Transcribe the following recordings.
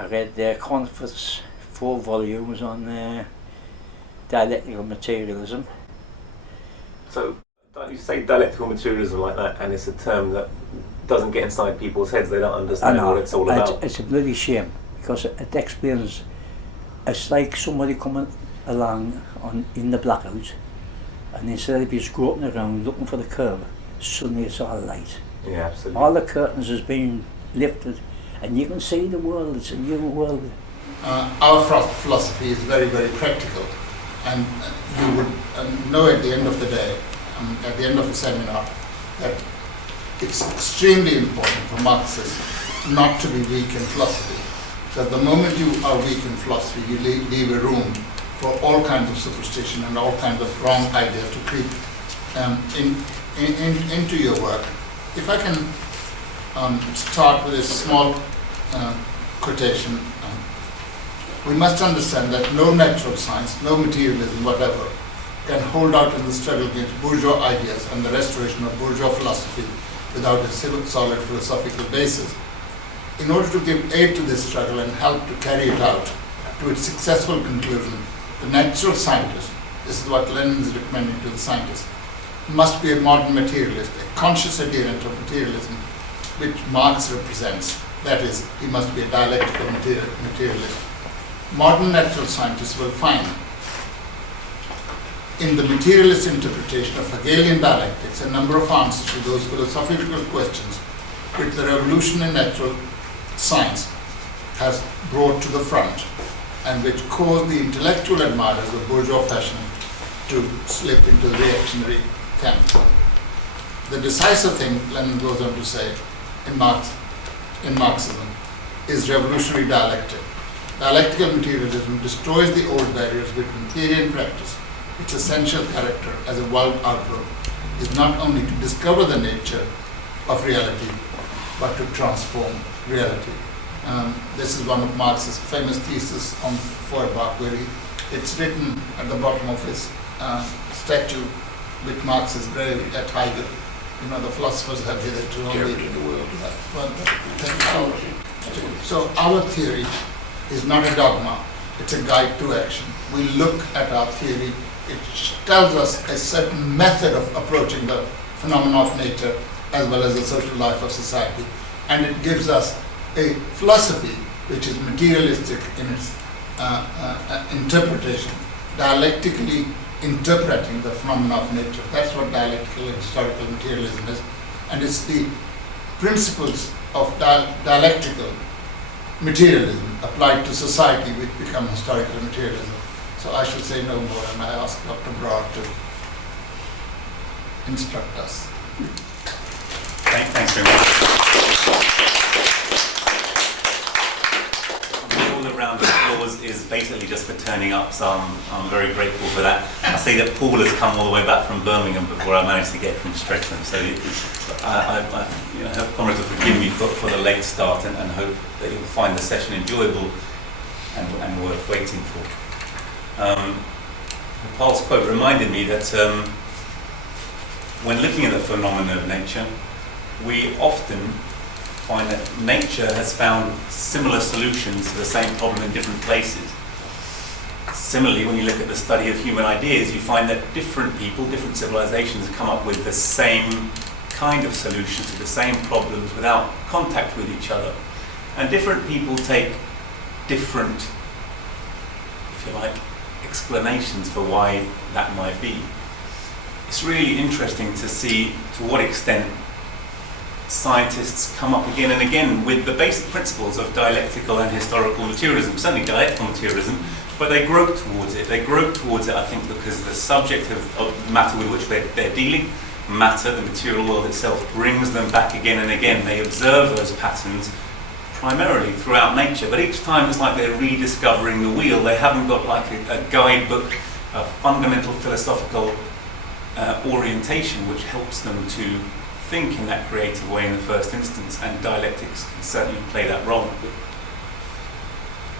I read Confort's 4 volumes on Dialectical Materialism. So, you say dialectical materialism like that, and it's a term that doesn't get inside people's heads. They don't understand what it's all about. It's a bloody shame, because it explains. It's like somebody coming along in the blackout, and instead of just groping around looking for the curve, suddenly it's all light. Yeah, absolutely. All the curtains has been lifted, and you can see the world. It's a new world. Our philosophy is very, very practical, and you would know at the end of the day, at the end of the seminar, that it's extremely important for Marxists not to be weak in philosophy. That the moment you are weak in philosophy, you leave a room for all kinds of superstition and all kinds of wrong ideas to creep into your work. If I can start with a small quotation. We must understand that no natural science, no materialism, whatever, can hold out in the struggle against bourgeois ideas and the restoration of bourgeois philosophy without a solid philosophical basis. In order to give aid to this struggle and help to carry it out to its successful conclusion, the natural scientist, this is what Lenin is recommending to the scientist, must be a modern materialist, a conscious adherent of materialism, which Marx represents. That is, he must be a dialectical materialist. Modern natural scientists will find in the materialist interpretation of Hegelian dialectics a number of answers to those philosophical questions which the revolution in natural science has brought to the front and which caused the intellectual admirers of bourgeois fashion to slip into the reactionary camp. The decisive thing, Lenin goes on to say, in Marxism, is revolutionary dialectic. Dialectical materialism destroys the old barriers between theory and practice. Its essential character as a world outlook is not only to discover the nature of reality, but to transform reality. This is one of Marx's famous theses on Feuerbach, where it's written at the bottom of his statue, which Marx is graved at Heidegger. You know, the philosophers have hitherto only the world. So our theory is not a dogma, it's a guide to action. We look at our theory, it tells us a certain method of approaching the phenomena of nature as well as the social life of society, and it gives us a philosophy which is materialistic in its interpretation, dialectically interpreting the phenomena of nature. That's what dialectical and historical materialism is, and it's the principles of dialectical materialism applied to society which become historical materialism. So I shall say no more, and I ask Dr. Brar to instruct us. Thanks very much. All the round of applause is basically just for turning up, so I'm very grateful for that. I see that Paul has come all the way back from Birmingham before I managed to get from Streatham, so I hope comrades will forgive me for the late start, and hope that you'll find the session enjoyable and worth waiting for. Paul's quote reminded me that when looking at the phenomena of nature, we often find that nature has found similar solutions to the same problem in different places. Similarly, when you look at the study of human ideas, you find that different people, different civilizations come up with the same kind of solutions to the same problems without contact with each other. And different people take different, if you like, explanations for why that might be. It's really interesting to see to what extent scientists come up again and again with the basic principles of dialectical and historical materialism, certainly dialectical materialism, but they grope towards it. They grope towards it, I think, because the subject of the matter with which they're dealing, matter, the material world itself, brings them back again and again. They observe those patterns primarily throughout nature, but each time it's like they're rediscovering the wheel. They haven't got like a guidebook, a fundamental philosophical orientation which helps them to think in that creative way in the first instance, and dialectics can certainly play that role.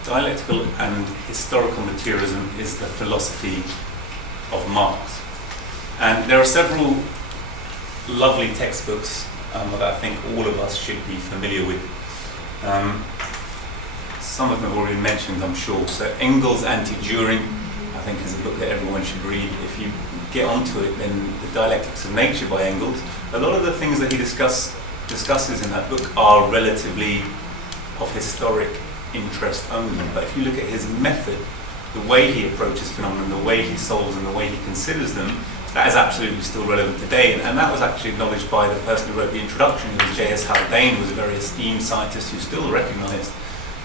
Dialectical and historical materialism is the philosophy of Marx. And there are several lovely textbooks that I think all of us should be familiar with. some of them have already been mentioned, I'm sure. So Engels' Anti-Düring, I think, is a book that everyone should read. If you get onto it, then the Dialectics of Nature by Engels, a lot of the things that he discusses in that book are relatively of historic interest only. But if you look at his method, the way he approaches phenomena, the way he solves them, the way he considers them, that is absolutely still relevant today. And that was actually acknowledged by the person who wrote the introduction, who was J.S. Haldane, who was a very esteemed scientist who's still recognised.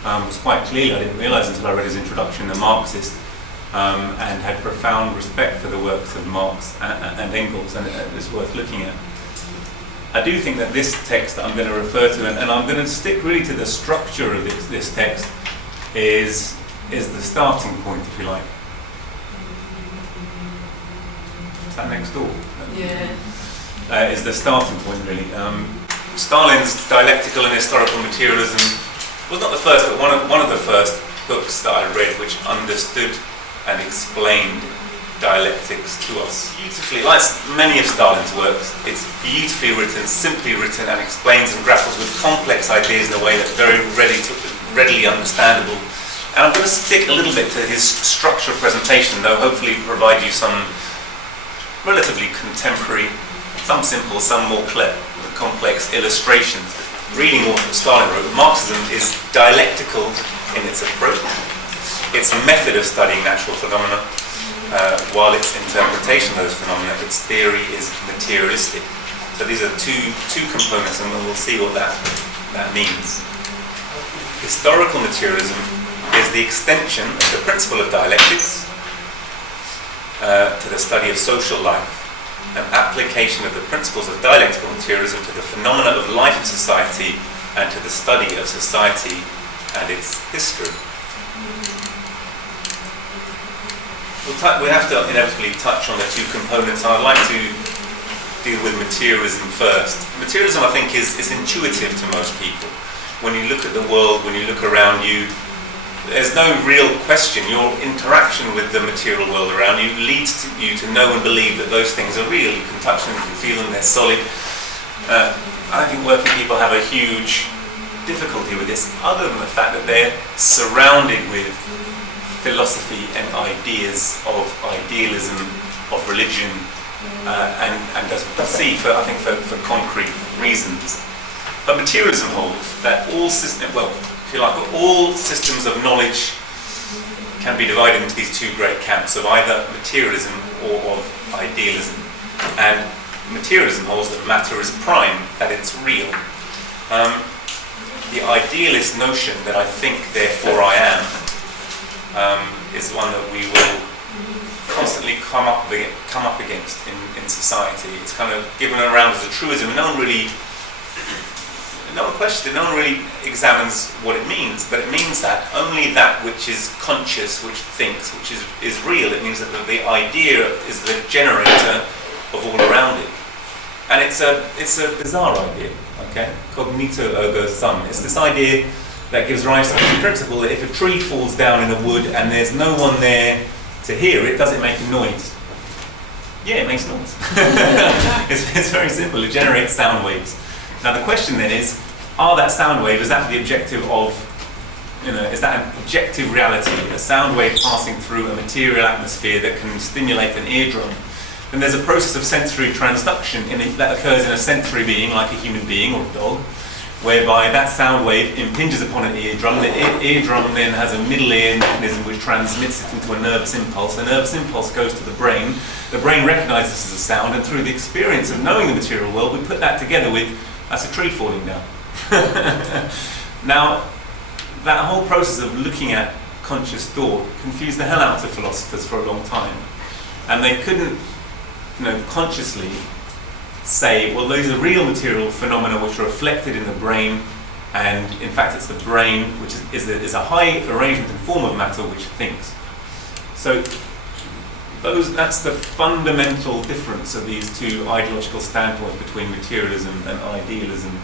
Was quite clearly, I didn't realise until I read his introduction, a Marxist, and had profound respect for the works of Marx and Engels, and it's worth looking at. I do think that this text that I'm going to refer to, and I'm going to stick really to the structure of this text, is the starting point, if you like. Is that next door? Yeah. Is the starting point, really. Stalin's Dialectical and Historical Materialism was not the first, but one of the first books that I read which understood and explained dialectics to us beautifully. Like many of Stalin's works, it's beautifully written, simply written, and explains and grapples with complex ideas in a way that's very readily understandable. And I'm going to stick a little bit to his structure of presentation, though hopefully provide you some relatively contemporary, some simple, some more complex illustrations. Reading what Stalin wrote, Marxism is dialectical in its approach, its method of studying natural phenomena, while its interpretation of those phenomena, its theory is materialistic. So these are two components, and we'll see what that means. Historical materialism is the extension of the principle of dialectics to the study of social life, an application of the principles of dialectical materialism to the phenomena of life of society and to the study of society and its history. We have to inevitably touch on the two components. I'd like to deal with materialism first. Materialism, I think, is intuitive to most people. When you look at the world, when you look around you, there's no real question. Your interaction with the material world around you leads you to know and believe that those things are real. You can touch them, you can feel them, they're solid. I think working people have a huge difficulty with this, other than the fact that they're surrounded with philosophy and ideas of idealism, of religion, and as we can see, I think for concrete reasons. But materialism holds that all systems, well, if you like, all systems of knowledge can be divided into these two great camps of either materialism or of idealism. And materialism holds that matter is prime, that it's real. The idealist notion that I think, therefore I am, is one that we will constantly come up against in society. It's kind of given around as a truism. No one questions it, no one really examines what it means, but it means that only that which is conscious, which thinks, which is real. It means that the idea is the generator of all around it. And it's a bizarre idea, okay? Cognito ergo sum. It's this idea that gives rise to the principle that if a tree falls down in a wood and there's no one there to hear it, does it make a noise? Yeah, it makes noise. It's very simple. It generates sound waves. Now the question then is, is that the objective of, is that an objective reality, a sound wave passing through a material atmosphere that can stimulate an eardrum? Then there's a process of sensory transduction that occurs in a sensory being, like a human being or a dog, whereby that sound wave impinges upon an eardrum. The eardrum then has a middle ear mechanism which transmits it into a nervous impulse. The nervous impulse goes to the brain. The brain recognizes this as a sound, and through the experience of knowing the material world, we put that together with, that's a tree falling down. Now, that whole process of looking at conscious thought confused the hell out of philosophers for a long time. And they couldn't, consciously say, well, these are real material phenomena which are reflected in the brain, and in fact it's the brain which is a high arrangement and form of matter which thinks. So that's the fundamental difference of these two ideological standpoints between materialism and idealism.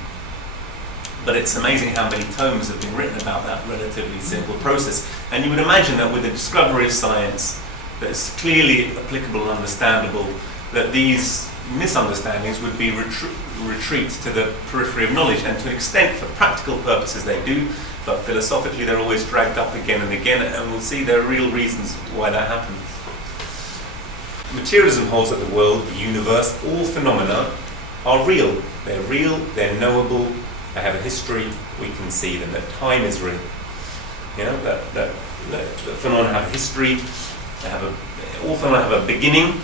But it's amazing how many tomes have been written about that relatively simple process. And you would imagine that with the discovery of science that is clearly applicable and understandable, that these misunderstandings would be retreat to the periphery of knowledge, and to an extent, for practical purposes, they do, but philosophically they're always dragged up again and again, and we'll see there are real reasons why that happens. Materialism holds that the world, the universe, all phenomena are real. They're knowable, they have a history, we can see them, that time is real. You know, that phenomena have a history, all phenomena have a beginning,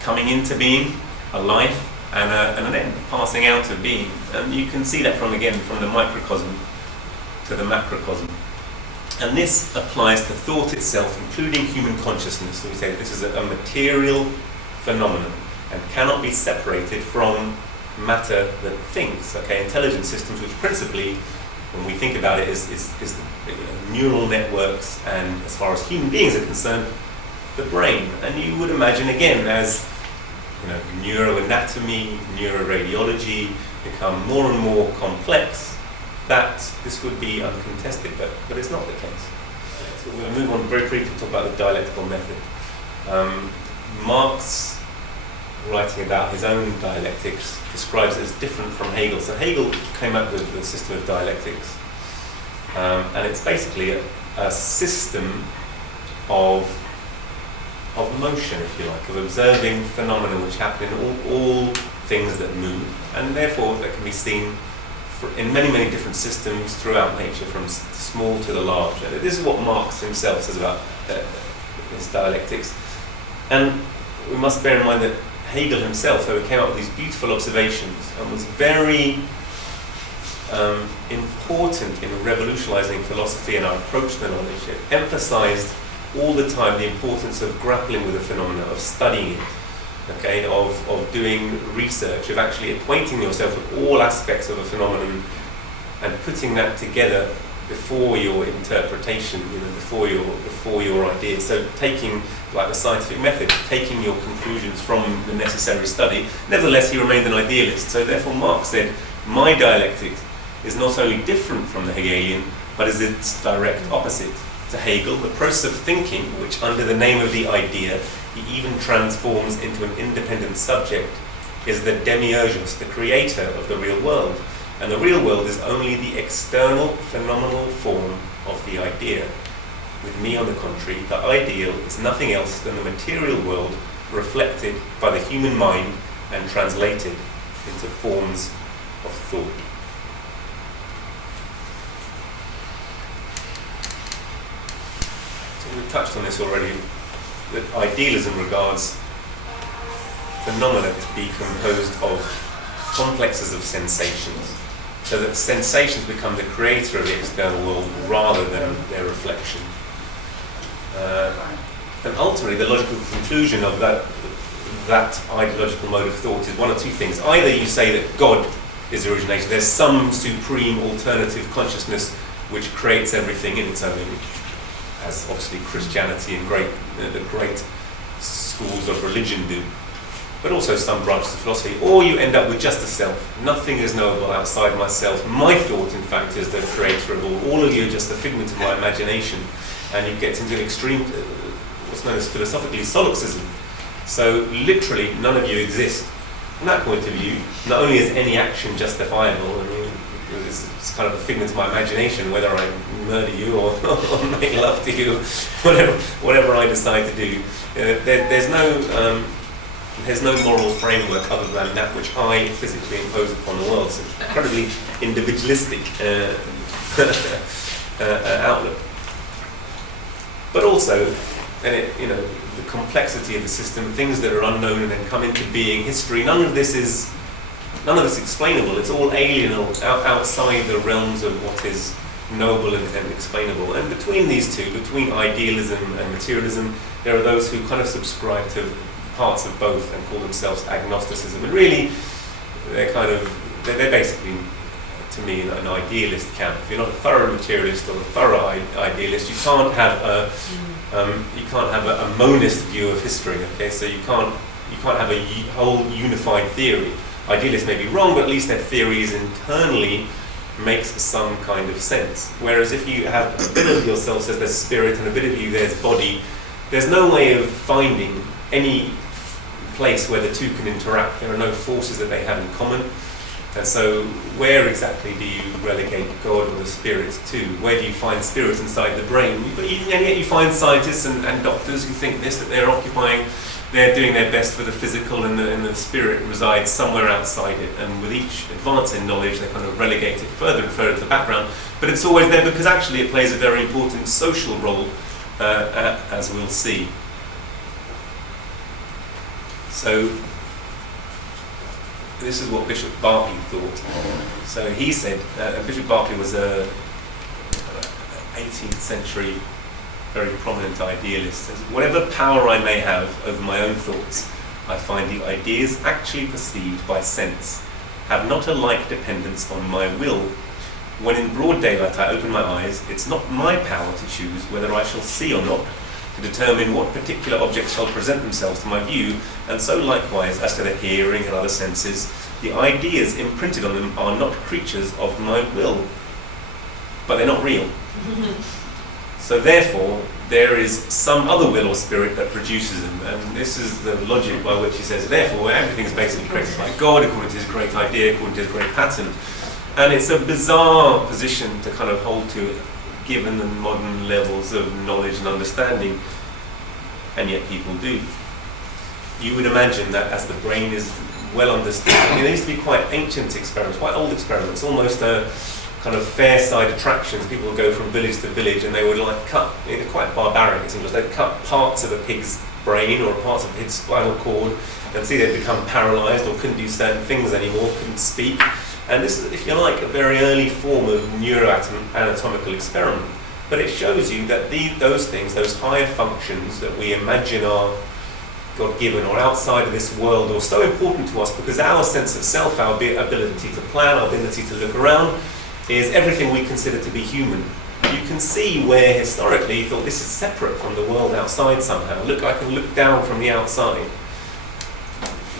coming into being, a life, and an end, passing out of being. And you can see that from the microcosm to the macrocosm. And this applies to thought itself, including human consciousness. So we say that this is a material phenomenon and cannot be separated from matter that thinks. Okay, intelligent systems, which principally, when we think about it, is neural networks, and as far as human beings are concerned, the brain. And you would imagine, again, as neuroanatomy, neuroradiology become more and more complex, that this would be uncontested, but it's not the case. So we're going to move on very briefly to talk about the dialectical method. Marx, writing about his own dialectics, describes it as different from Hegel. So Hegel came up with the system of dialectics, and it's basically a system of motion, if you like, of observing phenomena which happen in all things that move, and therefore that can be seen in many, many different systems throughout nature, from small to the large. And this is what Marx himself says about his dialectics. And we must bear in mind that Hegel himself, who came up with these beautiful observations and was very important in revolutionizing philosophy and our approach to knowledge, it emphasized all the time the importance of grappling with a phenomenon, of studying it, okay, of doing research, of actually acquainting yourself with all aspects of a phenomenon and putting that together before your interpretation, before your ideas. So taking, like the scientific method, taking your conclusions from the necessary study. Nevertheless, he remained an idealist. So therefore Marx said, my dialectics is not only different from the Hegelian, but is its direct opposite. To Hegel, the process of thinking, which under the name of the idea he even transforms into an independent subject, is the demiurgus, the creator of the real world. And the real world is only the external phenomenal form of the idea. With me, on the contrary, the ideal is nothing else than the material world reflected by the human mind and translated into forms of thought. We've touched on this already, that idealism regards phenomena to be composed of complexes of sensations, so that sensations become the creator of the external world rather than their reflection. And ultimately the logical conclusion of that ideological mode of thought is one of two things. Either you say that God is the originator, there's some supreme alternative consciousness which creates everything in its own image, as obviously Christianity and the great schools of religion do, but also some branches of philosophy. Or you end up with just the self. Nothing is knowable outside myself. My thought, in fact, is the creator of all. All of you are just a figment of my imagination, and you get into an extreme, what's known as philosophically solipsism. So literally, none of you exist. From that point of view, not only is any action justifiable, I mean, it's kind of a figment of my imagination whether I murder you or make love to you, whatever I decide to do. There's no moral framework other than that which I physically impose upon the world. It's an incredibly individualistic outlook. But also, the complexity of the system, things that are unknown and then come into being, history. None of this is explainable. It's all alien, outside the realms of what is knowable and explainable. And between these two, between idealism and materialism, there are those who kind of subscribe to parts of both and call themselves agnosticism. And really, they're basically, to me, an idealist camp. If you're not a thorough materialist or a thorough idealist, you can't have a monist view of history. Okay, so you can't have a whole unified theory. Idealists may be wrong, but at least their theories internally makes some kind of sense. Whereas if you have a bit of yourself says there's spirit and a bit of you there's body, there's no way of finding any place where the two can interact. There are no forces that they have in common. And so where exactly do you relegate God or the spirit to? Where do you find spirits inside the brain? And yet you find scientists and doctors who think this, that they're doing their best for the physical, and the spirit resides somewhere outside it. And with each advance in knowledge, they kind of relegate it further and further to the background. But it's always there because actually it plays a very important social role, as we'll see. So this is what Bishop Berkeley thought. So he said, Bishop Berkeley was a 18th century very prominent idealist. Says, whatever power I may have over my own thoughts, I find the ideas actually perceived by sense have not a like dependence on my will. When in broad daylight I open my eyes, it's not my power to choose whether I shall see or not, to determine what particular objects shall present themselves to my view, and so likewise as to the hearing and other senses, the ideas imprinted on them are not creatures of my will, but they're not real. So therefore, there is some other will or spirit that produces them, and this is the logic by which he says, therefore, everything is basically created by God according to his great idea, according to his great pattern. And it's a bizarre position to kind of hold to, given the modern levels of knowledge and understanding, and yet people do. You would imagine that as the brain is well understood, there used to be quite ancient experiments, quite old experiments, almost a kind of fair side attractions. People would go from village to village and they would like cut, quite barbaric it seems, they'd cut parts of a pig's brain or parts of a pig's spinal cord and see they'd become paralysed or couldn't do certain things anymore, couldn't speak. And this is, if you like, a very early form of neuroanatomical experiment. But it shows you that those things, those higher functions that we imagine are God-given or outside of this world, are so important to us because our sense of self, our ability to plan, our ability to look around, is everything we consider to be human. You can see where historically you thought this is separate from the world outside somehow. Look, I can look down from the outside.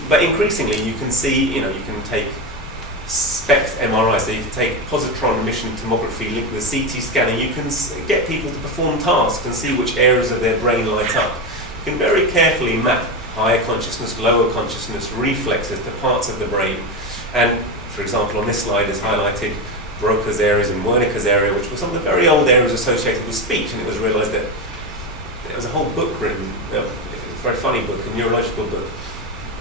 But increasingly you can see, you can take SPECT MRI, so you can take positron emission tomography linked with CT scanning, you can get people to perform tasks and see which areas of their brain light up. You can very carefully map higher consciousness, lower consciousness, reflexes to parts of the brain. And for example, on this slide is highlighted Broca's areas and Wernicke's area, which were some of the very old areas associated with speech, and it was realised that there was a whole book written, a very funny book, a neurological book,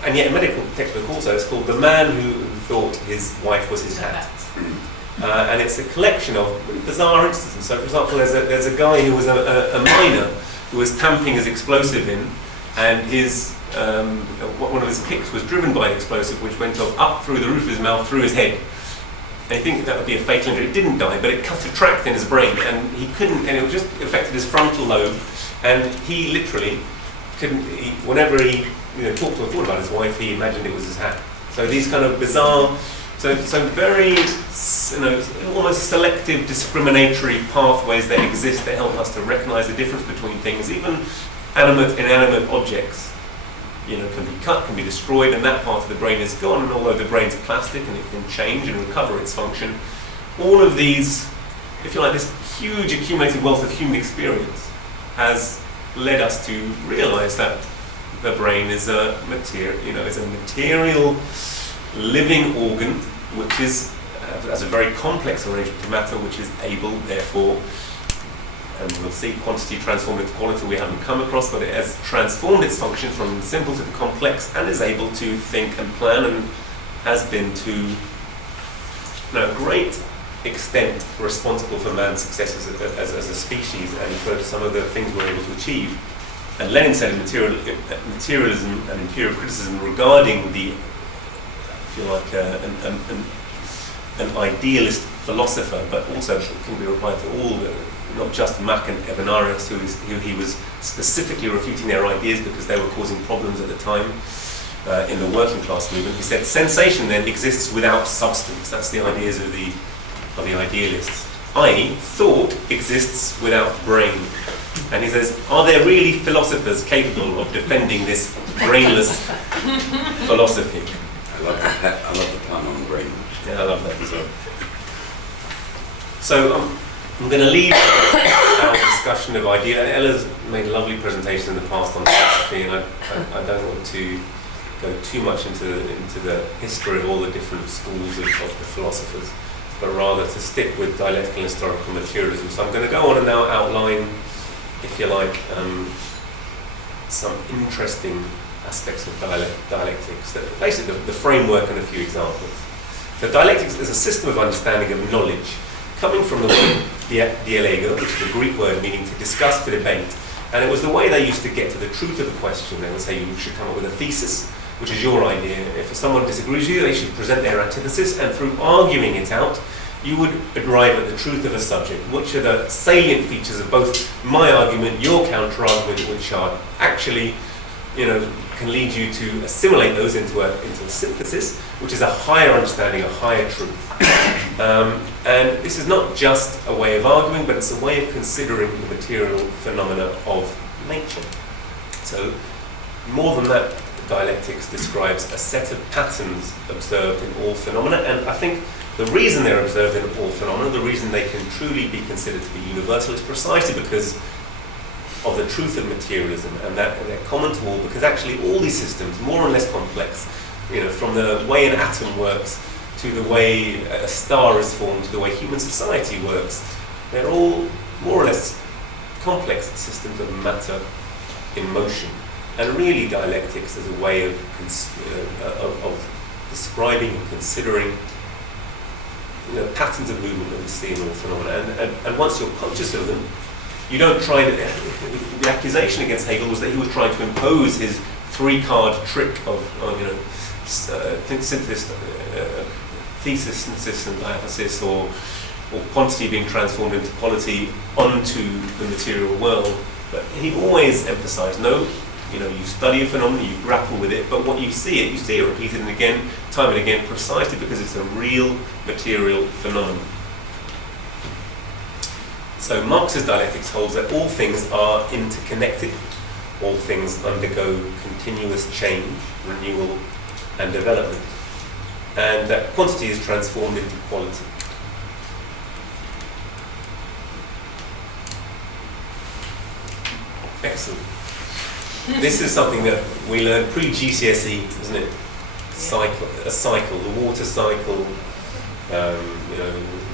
and yet a medical textbook also. It's called The Man Who Thought His Wife Was His Hat. And it's a collection of bizarre instances. So for example, there's a guy who was a miner who was tamping his explosive in, and one of his picks was driven by an explosive which went off up through the roof of his mouth, through his head. And you think that would be a fatal injury. It didn't die, but it cut a tract in his brain, and he couldn't, and it just affected his frontal lobe, and he literally couldn't, whenever he talked or thought about his wife, he imagined it was his hat. So these kind of bizarre, so very, almost selective discriminatory pathways that exist that help us to recognise the difference between things, even animate and inanimate objects. Can be cut, can be destroyed, and that part of the brain is gone. And although the brain's plastic and it can change and recover its function, all of these, if you like, this huge accumulated wealth of human experience has led us to realise that the brain is a material living organ, which has a very complex arrangement of matter, which is able, therefore, and we'll see quantity transformed into quality we haven't come across, but it has transformed its function from the simple to the complex and is able to think and plan, and has been to a great extent responsible for man's success as a species and for some of the things we're able to achieve. And Lenin said in Materialism and Imperial Criticism regarding the, if you like, an idealist philosopher, but also can be applied to all not just Mach and Evenarius, who he was specifically refuting their ideas because they were causing problems at the time in the working class movement. He said, sensation then exists without substance. That's the ideas of the idealists. I.e., thought exists without brain. And he says, are there really philosophers capable of defending this brainless philosophy? I love the pun on brain. Yeah, I love that as well. So I'm going to leave our discussion of ideas. Ella's made a lovely presentation in the past on philosophy, and I don't want to go too much into the history of all the different schools of the philosophers, but rather to stick with dialectical and historical materialism. So I'm going to go on and now outline, if you like, some interesting aspects of dialectics, basically the framework and a few examples. So dialectics is a system of understanding of knowledge, coming from the word dialego, which is a Greek word meaning to discuss, to debate. And it was the way they used to get to the truth of a question. They would say you should come up with a thesis, which is your idea. If someone disagrees with you, they should present their antithesis, and through arguing it out, you would arrive at the truth of a subject. Which are the salient features of both my argument, your counter-argument, which are actually, can lead you to assimilate those into a synthesis, which is a higher understanding, a higher truth. And this is not just a way of arguing, but it's a way of considering the material phenomena of nature. So, more than that, dialectics describes a set of patterns observed in all phenomena, and I think the reason they're observed in all phenomena, the reason they can truly be considered to be universal, is precisely because of the truth of materialism, and that they're common to all, because actually all these systems, more or less complex, from the way an atom works to the way a star is formed to the way human society works, they're all more or less complex systems of matter in motion. And really dialectics is a way of describing and considering patterns of movement that we see in all phenomena. And once you're conscious of them, you don't try to... The accusation against Hegel was that he was trying to impose his three-card trick of synthesis, thesis, synthesis, and diathesis, or quantity being transformed into quality onto the material world. But he always emphasized, no, you study a phenomenon, you grapple with it, but what you see it repeated and again, time and again, precisely because it's a real material phenomenon. So Marx's dialectics holds that all things are interconnected, all things undergo continuous change, renewal and development, and that quantity is transformed into quality. Excellent. This is something that we learned pre-GCSE, isn't it? A cycle, the water cycle,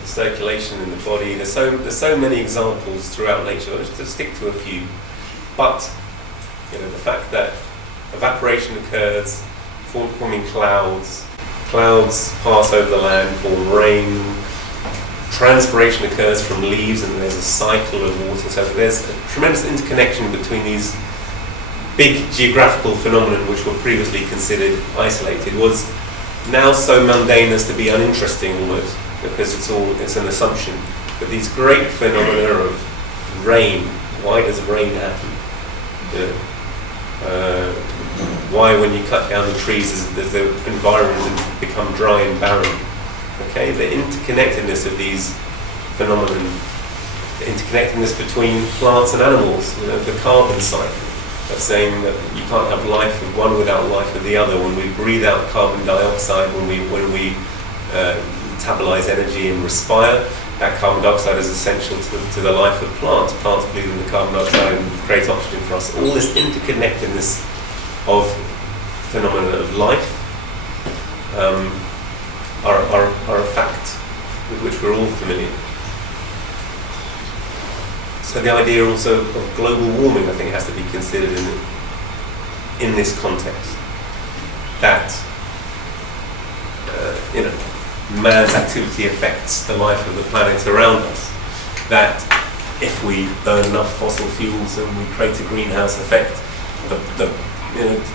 circulation in the body. There's so many examples throughout nature. Let's just stick to a few. But the fact that evaporation occurs, forming clouds pass over the land, form rain. Transpiration occurs from leaves, and there's a cycle of water. So there's a tremendous interconnection between these big geographical phenomena, which were previously considered isolated, was now so mundane as to be uninteresting almost, because it's an assumption. But these great phenomena of rain, why does rain happen? Why, when you cut down the trees, does the environment become dry and barren? Okay, the interconnectedness of these phenomena, the interconnectedness between plants and animals, the carbon cycle, of saying that you can't have life of one without life of the other. When we breathe out carbon dioxide, when we metabolize energy and respire, that carbon dioxide is essential to the life of plants. Plants breathe in the carbon dioxide and create oxygen for us. All this interconnectedness of phenomena of life are a fact with which we're all familiar. So the idea also of global warming, I think, has to be considered in this context. That man's activity affects the life of the planet around us. That if we burn enough fossil fuels and we create a greenhouse effect, the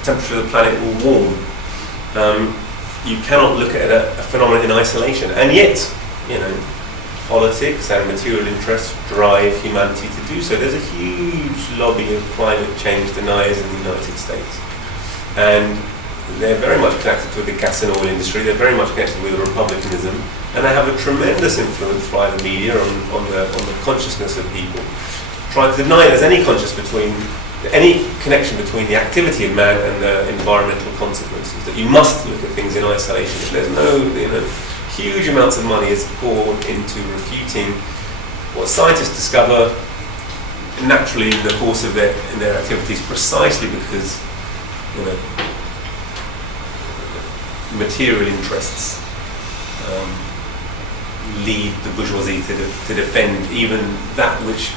temperature of the planet will warm. You cannot look at a phenomenon in isolation, and yet, politics and material interests drive humanity to do so. There's a huge lobby of climate change deniers in the United States, and they're very much connected with the gas and oil industry. They're very much connected with republicanism, and they have a tremendous influence via the media on the consciousness of people. Trying to deny there's any connection between the activity of man and the environmental consequences. That you must look at things in isolation. There's no, huge amounts of money is poured into refuting what scientists discover naturally in the course of their activities, precisely because material interests lead the bourgeoisie to defend even that which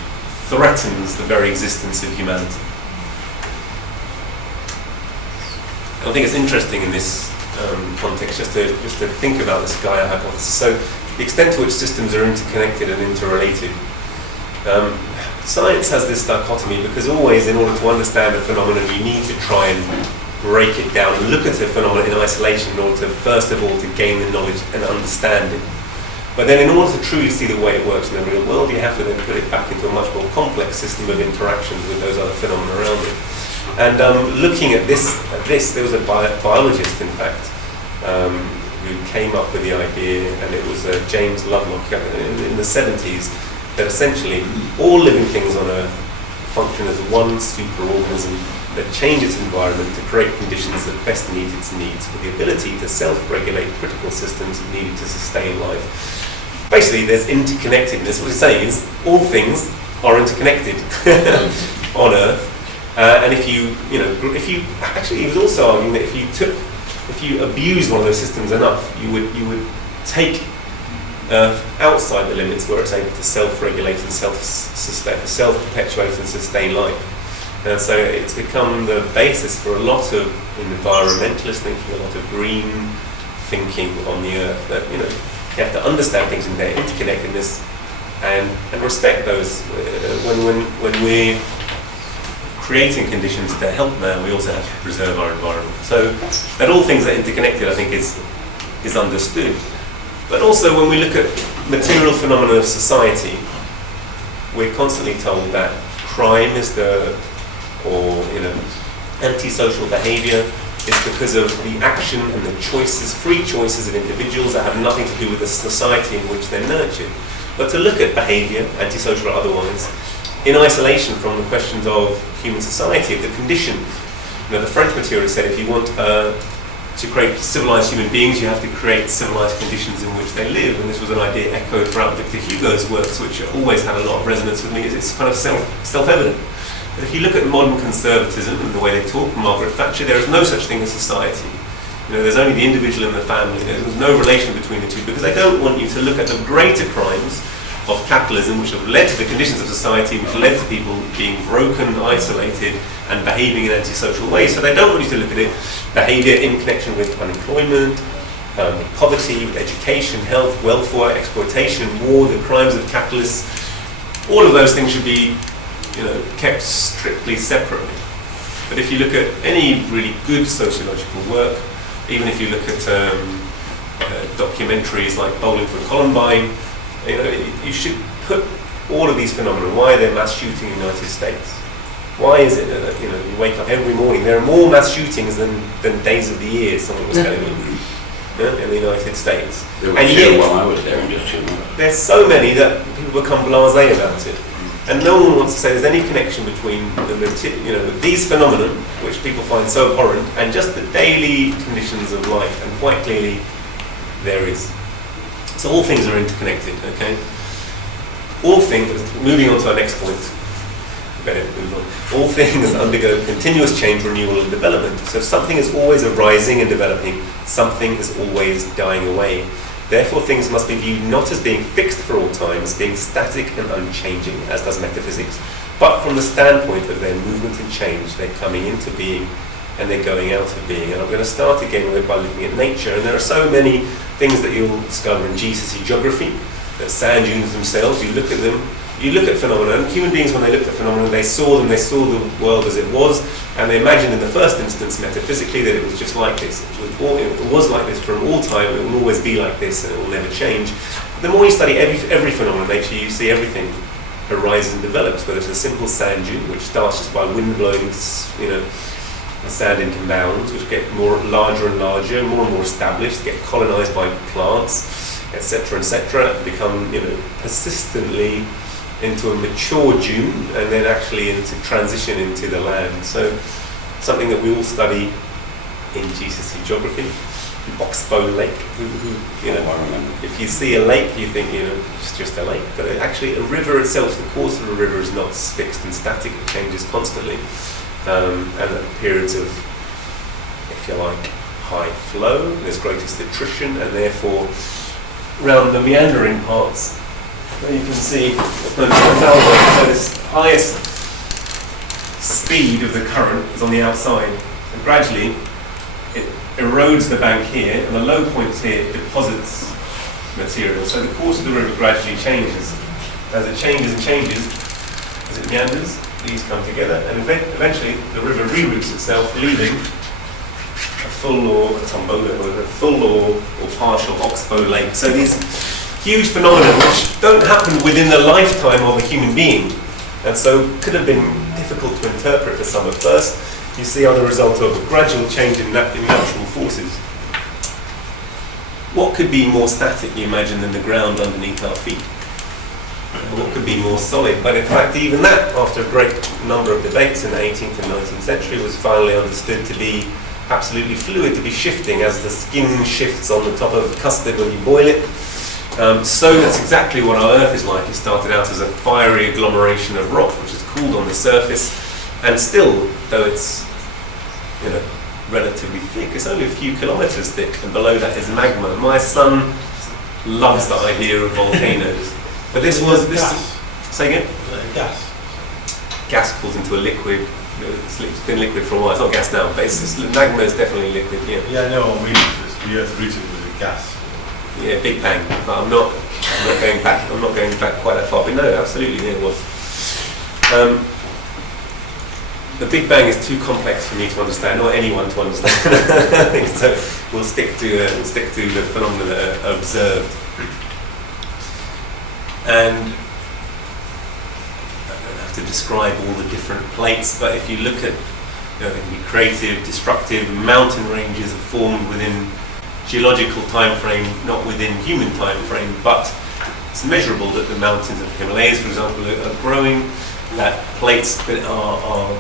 threatens the very existence of humanity. I think it's interesting in this context just to think about this Gaia hypothesis. So the extent to which systems are interconnected and interrelated. Science has this dichotomy because always, in order to understand a phenomenon, you need to try and break it down and look at a phenomenon in isolation in order to, first of all, to gain the knowledge and understand it. But then in order to truly see the way it works in the real world, you have to then put it back into a much more complex system of interactions with those other phenomena around it. And looking at this, there was a biologist, in fact, who came up with the idea, and it was James Lovelock in the 70s, that essentially all living things on Earth function as one superorganism that changes its environment to create conditions that best meet its needs, with the ability to self-regulate critical systems needed to sustain life. Basically, there's interconnectedness. What he's saying is all things are interconnected on Earth. And if you actually, he was also arguing that if you abuse one of those systems enough, you would take Earth outside the limits where it's able to self-regulate and self-perpetuate and sustain life. And so it's become the basis for a lot of environmentalist thinking, a lot of green thinking on the Earth. That you have to understand things in their interconnectedness and respect those. When we're creating conditions to help man, we also have to preserve our environment. So that all things are interconnected, I think, is understood. But also when we look at material phenomena of society, we're constantly told that crime is antisocial behaviour is because of the action and the choices, free choices of individuals that have nothing to do with the society in which they're nurtured. But to look at behaviour, antisocial or otherwise, in isolation from the questions of human society, of the condition. The French materialist said if you want to create civilized human beings, you have to create civilized conditions in which they live. And this was an idea echoed throughout Victor Hugo's works, which always had a lot of resonance with me. It's kind of self-evident. But if you look at modern conservatism and the way they talk, Margaret Thatcher, there is no such thing as society. There's only the individual and the family. There's no relation between the two because they don't want you to look at the greater crimes of capitalism, which have led to the conditions of society, which led to people being broken, isolated, and behaving in antisocial ways. So they don't want you to look at it, behaviour in connection with unemployment, poverty, with education, health, welfare, exploitation, war, the crimes of capitalists. All of those things should be, kept strictly separately. But if you look at any really good sociological work, even if you look at documentaries like Bowling for Columbine, you should put all of these phenomena. Why are there mass shootings in the United States? Why is it that you wake up every morning? There are more mass shootings than days of the year. Someone was telling me in the United States. There were few while I was there, and just there's so many that people become blasé about it, and no one wants to say there's any connection between these phenomena, which people find so abhorrent, and just the daily conditions of life. And quite clearly, there is. So all things are interconnected, okay? All things, moving on to our next point, better move on. All things undergo continuous change, renewal and development. So something is always arising and developing, something is always dying away. Therefore things must be viewed not as being fixed for all time, as being static and unchanging, as does metaphysics, but from the standpoint of their movement and change, they're coming into being and they're going out of being. And I'm going to start again by looking at nature. And there are so many things that you'll discover in GCSE geography, that sand dunes themselves, you look at them, you look at phenomena, and human beings, when they looked at phenomena, they saw the world as it was, and they imagined in the first instance, metaphysically, that it was just like this. It was like this from all time, it will always be like this, and it will never change. The more you study every phenomenon in nature, you see everything arises and develops, whether it's a simple sand dune, which starts just by wind blowing, sand into mounds, which get larger and larger, more and more established, get colonized by plants, etc., and become, persistently into a mature dune, and then actually into transition into the land. So, something that we all study in GCSE geography, Oxbow Lake. I remember. If you see a lake, you think, it's just a lake, but actually, a river itself, the course of a river is not fixed and static; it changes constantly. And at periods of, if you like, high flow, there's greatest attrition, and therefore around the meandering parts, where you can see what's known as the falvo, so this highest speed of the current is on the outside, and gradually it erodes the bank here, and the low points here deposits material. So the course of the river gradually changes. As it changes and changes, as it meanders, these come together, and eventually the river reroutes itself, leaving a full or a tombolo, or a full or partial oxbow lake. So these huge phenomena which don't happen within the lifetime of a human being, and so could have been difficult to interpret for some at first, you see are the result of a gradual change in natural forces. What could be more static, you imagine, than the ground underneath our feet? What could be more solid? But in fact, even that, after a great number of debates in the 18th and 19th century, was finally understood to be absolutely fluid, to be shifting as the skin shifts on the top of custard when you boil it. So that's exactly what our Earth is like. It started out as a fiery agglomeration of rock, which is cooled on the surface, and still, though it's relatively thick, it's only a few kilometers thick, and below that is magma. My son loves the idea of volcanoes. But this say again? Gas. Gas cools into a liquid. It's been liquid for a while. It's not gas now, but magma is definitely liquid. Yeah. Yeah, I know. The Earth rooted with a gas. Yeah, Big Bang. But I'm not going back. I'm not going back quite that far. But no, absolutely, it was. The Big Bang is too complex for me to understand, or anyone to understand. So we'll stick to the phenomena that are observed. And I don't have to describe all the different plates, but if you look at, they can be creative, destructive. Mountain ranges are formed within geological time frame, not within human time frame, but it's measurable that the mountains of the Himalayas, for example, are growing, that plates that are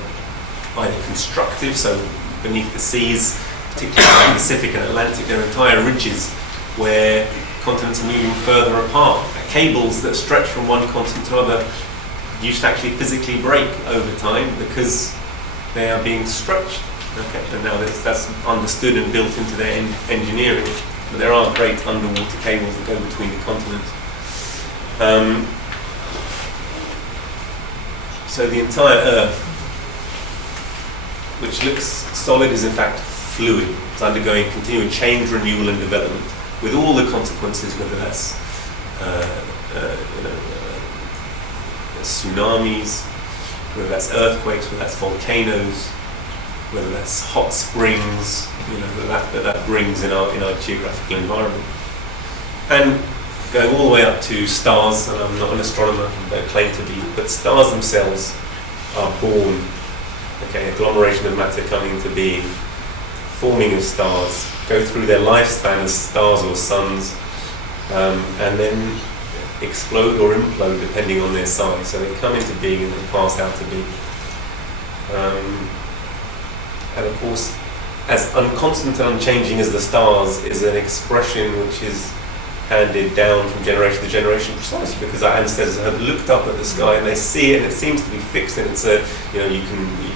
either constructive, so beneath the seas, particularly in the Pacific and Atlantic, there are entire ridges where continents are moving further apart. Cables that stretch from one continent to another used to actually physically break over time because they are being stretched. Okay, and now that's understood and built into their engineering. But there are great underwater cables that go between the continents. So the entire Earth, which looks solid, is in fact fluid. It's undergoing continual change, renewal, and development, with all the consequences, whether that's tsunamis, whether that's earthquakes, whether that's volcanoes, whether that's hot springs, that brings in our geographical environment, and going all the way up to stars. And I'm not an astronomer, I don't claim to be, but stars themselves are born. Okay, agglomeration of matter coming into being, forming of stars, go through their lifespan as stars or suns, and then explode or implode depending on their size. So they come into being and then pass out to being. And of course, as unconstant and unchanging as the stars is an expression which is handed down from generation to generation, precisely because our ancestors have looked up at the sky and they see it and it seems to be fixed, and it's you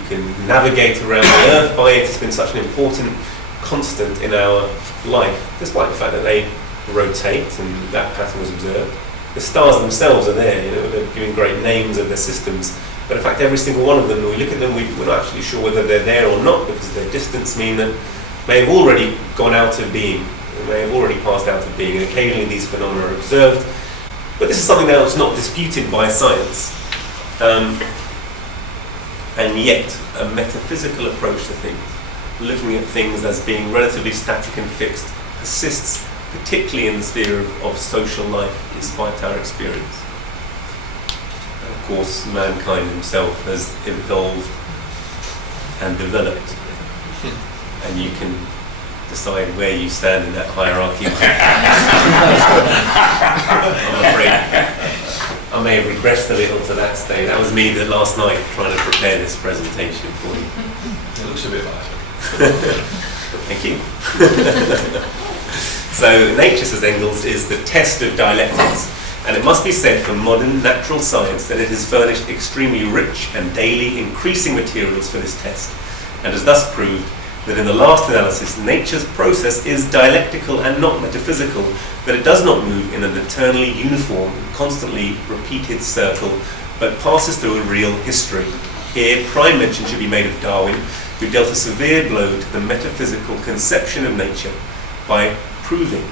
can navigate around the Earth by it. It's been such an important constant in our life, despite the fact that they rotate and that pattern was observed. The stars themselves are there, they're giving great names of their systems, but in fact every single one of them, when we look at them, we're not actually sure whether they're there or not, because their distance mean that may have already gone out of being, they may have already passed out of being, and occasionally these phenomena are observed. But this is something that's not disputed by science. And yet, a metaphysical approach to things, looking at things as being relatively static and fixed, persists particularly in the sphere of social life, despite our experience. And of course, mankind himself has evolved and developed, and you can decide where you stand in that hierarchy. I'm afraid I may have regressed a little to that stage. That was me last night trying to prepare this presentation for you. It looks a bit like it. Thank you. So nature, says Engels, is the test of dialectics, and it must be said for modern natural science that it has furnished extremely rich and daily increasing materials for this test, and has thus proved that in the last analysis, nature's process is dialectical and not metaphysical, that it does not move in an eternally uniform, constantly repeated circle, but passes through a real history. Here, prime mention should be made of Darwin, who dealt a severe blow to the metaphysical conception of nature by proving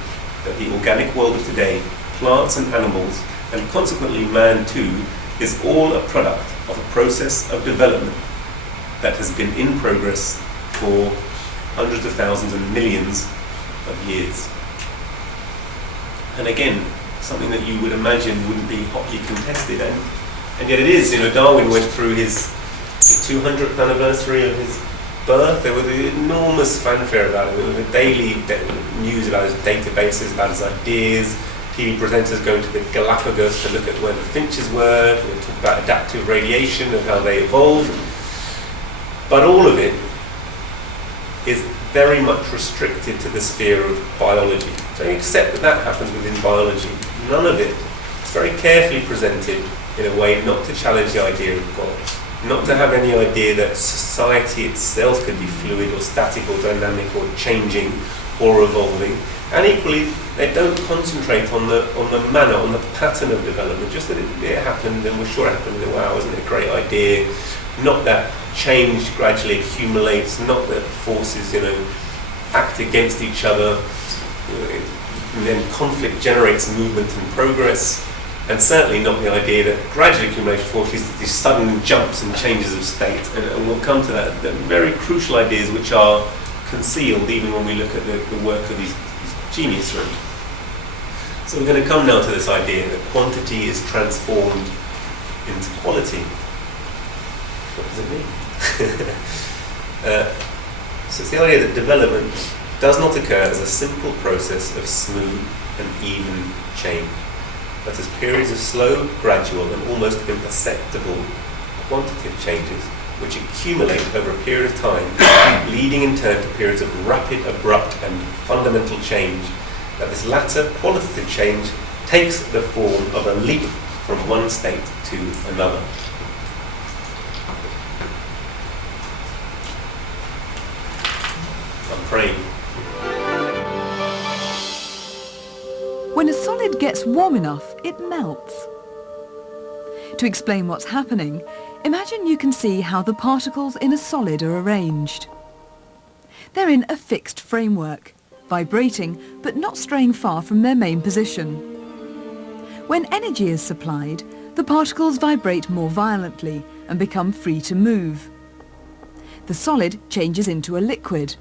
that the organic world of today, plants and animals, and consequently man too, is all a product of a process of development that has been in progress for hundreds of thousands and millions of years. And again, something that you would imagine wouldn't be hotly contested, and yet it is. Darwin went through his 200th anniversary of his birth. There was enormous fanfare about it. There was a daily news about his databases, about his ideas, TV presenters going to the Galapagos to look at where the finches were, to talk about adaptive radiation and how they evolved. But all of it is very much restricted to the sphere of biology. So you accept that that happens within biology. None of it is very carefully presented in a way not to challenge the idea of God, not to have any idea that society itself could be fluid or static or dynamic or changing or evolving. And equally, they don't concentrate on the manner, on the pattern of development, just that it happened and we're sure it happened, and wow, isn't it a great idea? Not that change gradually accumulates, not that forces, act against each other, and then conflict generates movement and progress, and certainly not the idea that gradual accumulation forces these sudden jumps and changes of state. And we'll come to that. The very crucial ideas which are concealed even when we look at the work of these genius really. So we're going to come now to this idea that quantity is transformed into quality. What does it mean? So it's the idea that development does not occur as a simple process of smooth and even change, but as periods of slow, gradual and almost imperceptible quantitative changes which accumulate over a period of time, leading in turn to periods of rapid, abrupt and fundamental change, that this latter qualitative change takes the form of a leap from one state to another. I'm praying. When a solid gets warm enough, it melts. To explain what's happening, imagine you can see how the particles in a solid are arranged. They're in a fixed framework, vibrating but not straying far from their main position. When energy is supplied, the particles vibrate more violently and become free to move. The solid changes into a liquid.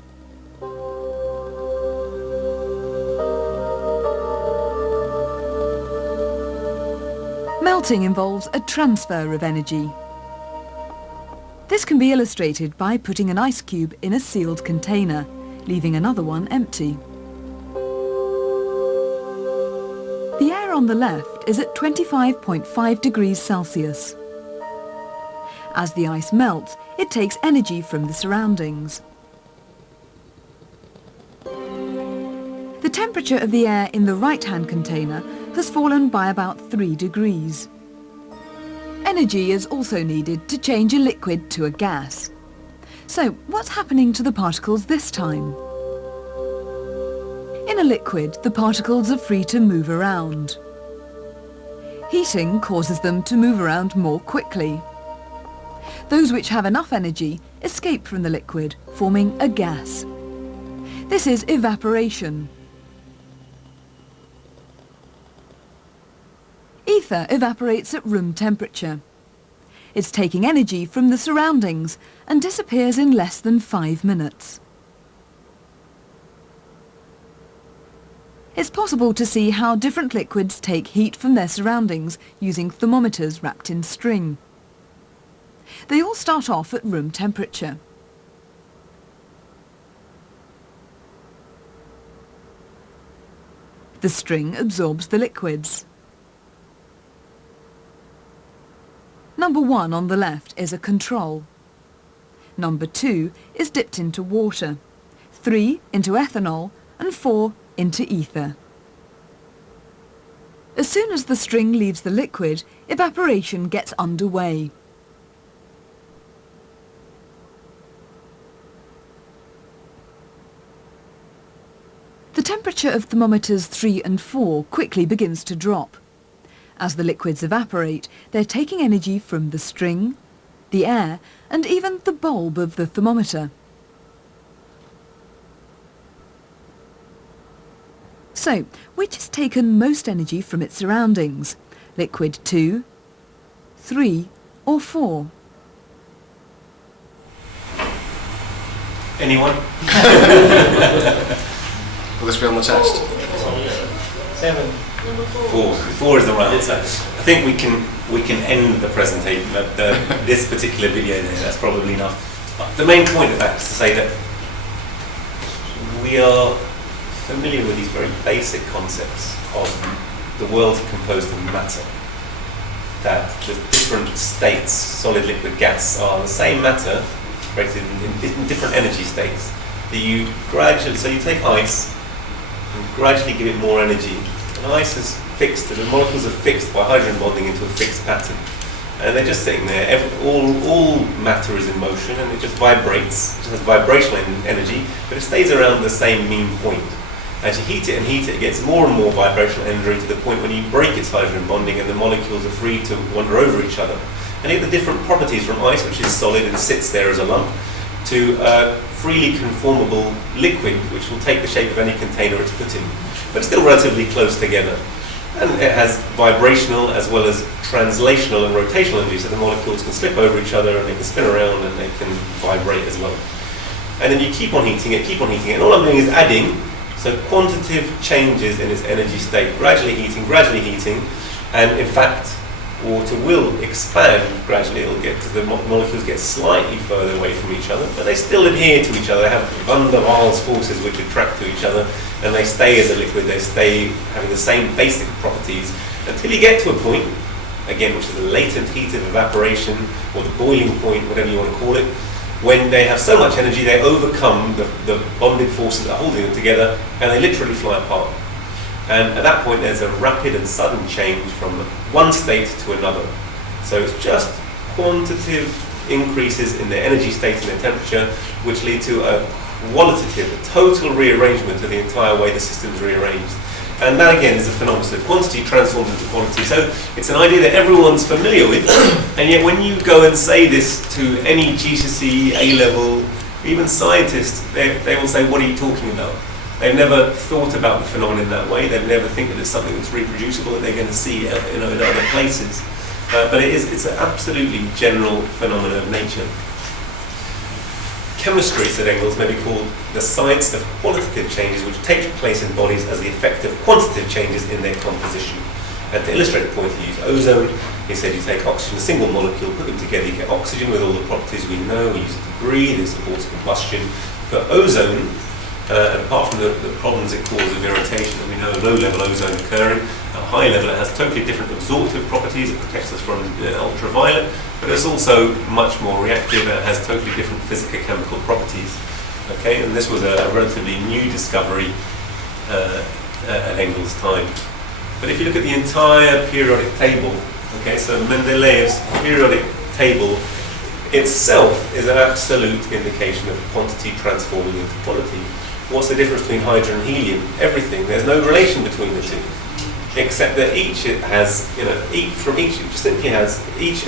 Melting involves a transfer of energy. This can be illustrated by putting an ice cube in a sealed container, leaving another one empty. The air on the left is at 25.5 degrees Celsius. As the ice melts, it takes energy from the surroundings. The temperature of the air in the right-hand container has fallen by about 3 degrees. Energy is also needed to change a liquid to a gas. So, what's happening to the particles this time? In a liquid, the particles are free to move around. Heating causes them to move around more quickly. Those which have enough energy escape from the liquid, forming a gas. This is evaporation. Ether evaporates at room temperature. It's taking energy from the surroundings and disappears in less than 5 minutes. It's possible to see how different liquids take heat from their surroundings using thermometers wrapped in string. They all start off at room temperature. The string absorbs the liquids. Number 1 on the left is a control. Number 2 is dipped into water, 3 into ethanol and 4 into ether. As soon as the string leaves the liquid, evaporation gets underway. temperature of thermometers 3 and 4 quickly begins to drop. As the liquids evaporate, they're taking energy from the string, the air, and even the bulb of the thermometer. So, which has taken most energy from its surroundings? Liquid 2, 3 or 4? Anyone? Will this be on the test? 7. 4. 4 is the right answer. I think we can end the presentation, this particular video there. That's probably enough. The main point of that is to say that we are familiar with these very basic concepts of the world composed of matter. That the different states, solid, liquid, gas, are the same matter, created in different energy states. That you gradually, so you take ice and gradually give it more energy. And ice is fixed, the molecules are fixed by hydrogen bonding into a fixed pattern. And they're just sitting there. All matter is in motion and it just vibrates. It just has vibrational energy, but it stays around the same mean point. As you heat it, it gets more and more vibrational energy to the point when you break its hydrogen bonding and the molecules are free to wander over each other. And you get the different properties from ice, which is solid and sits there as a lump, to freely conformable liquid, which will take the shape of any container it's put in, but still relatively close together. And it has vibrational as well as translational and rotational energy, so the molecules can slip over each other and they can spin around and they can vibrate as well. And then you keep on heating it, and all I'm doing is adding, so quantitative changes in its energy state, gradually heating, and in fact, water will expand gradually. It'll get to the molecules get slightly further away from each other, but they still adhere to each other. They have van der Waals forces which attract to each other, and they stay as a liquid. They stay having the same basic properties until you get to a point, again, which is the latent heat of evaporation, or the boiling point, whatever you want to call it, when they have so much energy they overcome the bonded forces that are holding them together, and they literally fly apart. And at that point there's a rapid and sudden change from one state to another. So it's just quantitative increases in their energy state and their temperature which lead to a qualitative, a total rearrangement of the entire way the system is rearranged. And that again is a phenomenon. So quantity transforms into quality. So it's an idea that everyone's familiar with, and yet when you go and say this to any GCSE, A-level, even scientists, they will say, what are you talking about? They've never thought about the phenomenon in that way. They've never think that it's something that's reproducible that they're going to see in other places. But it's an absolutely general phenomenon of nature. Chemistry, said Engels, may be called the science of qualitative changes which take place in bodies as the effect of quantitative changes in their composition. And to illustrate the point, he used ozone. He said you take oxygen, a single molecule, put them together, you get oxygen with all the properties we know. We use it to breathe, it supports combustion. But ozone, and apart from the problems it causes of irritation, and we know low-level ozone occurring, at a high level it has totally different absorptive properties. It protects us from ultraviolet, but it's also much more reactive. It has totally different physicochemical properties. Okay, and this was a relatively new discovery at Engels' time. But if you look at the entire periodic table, okay, so Mendeleev's periodic table itself is an absolute indication of quantity transforming into quality. What's the difference between hydrogen and helium? Everything. There's no relation between the two, except that each has, each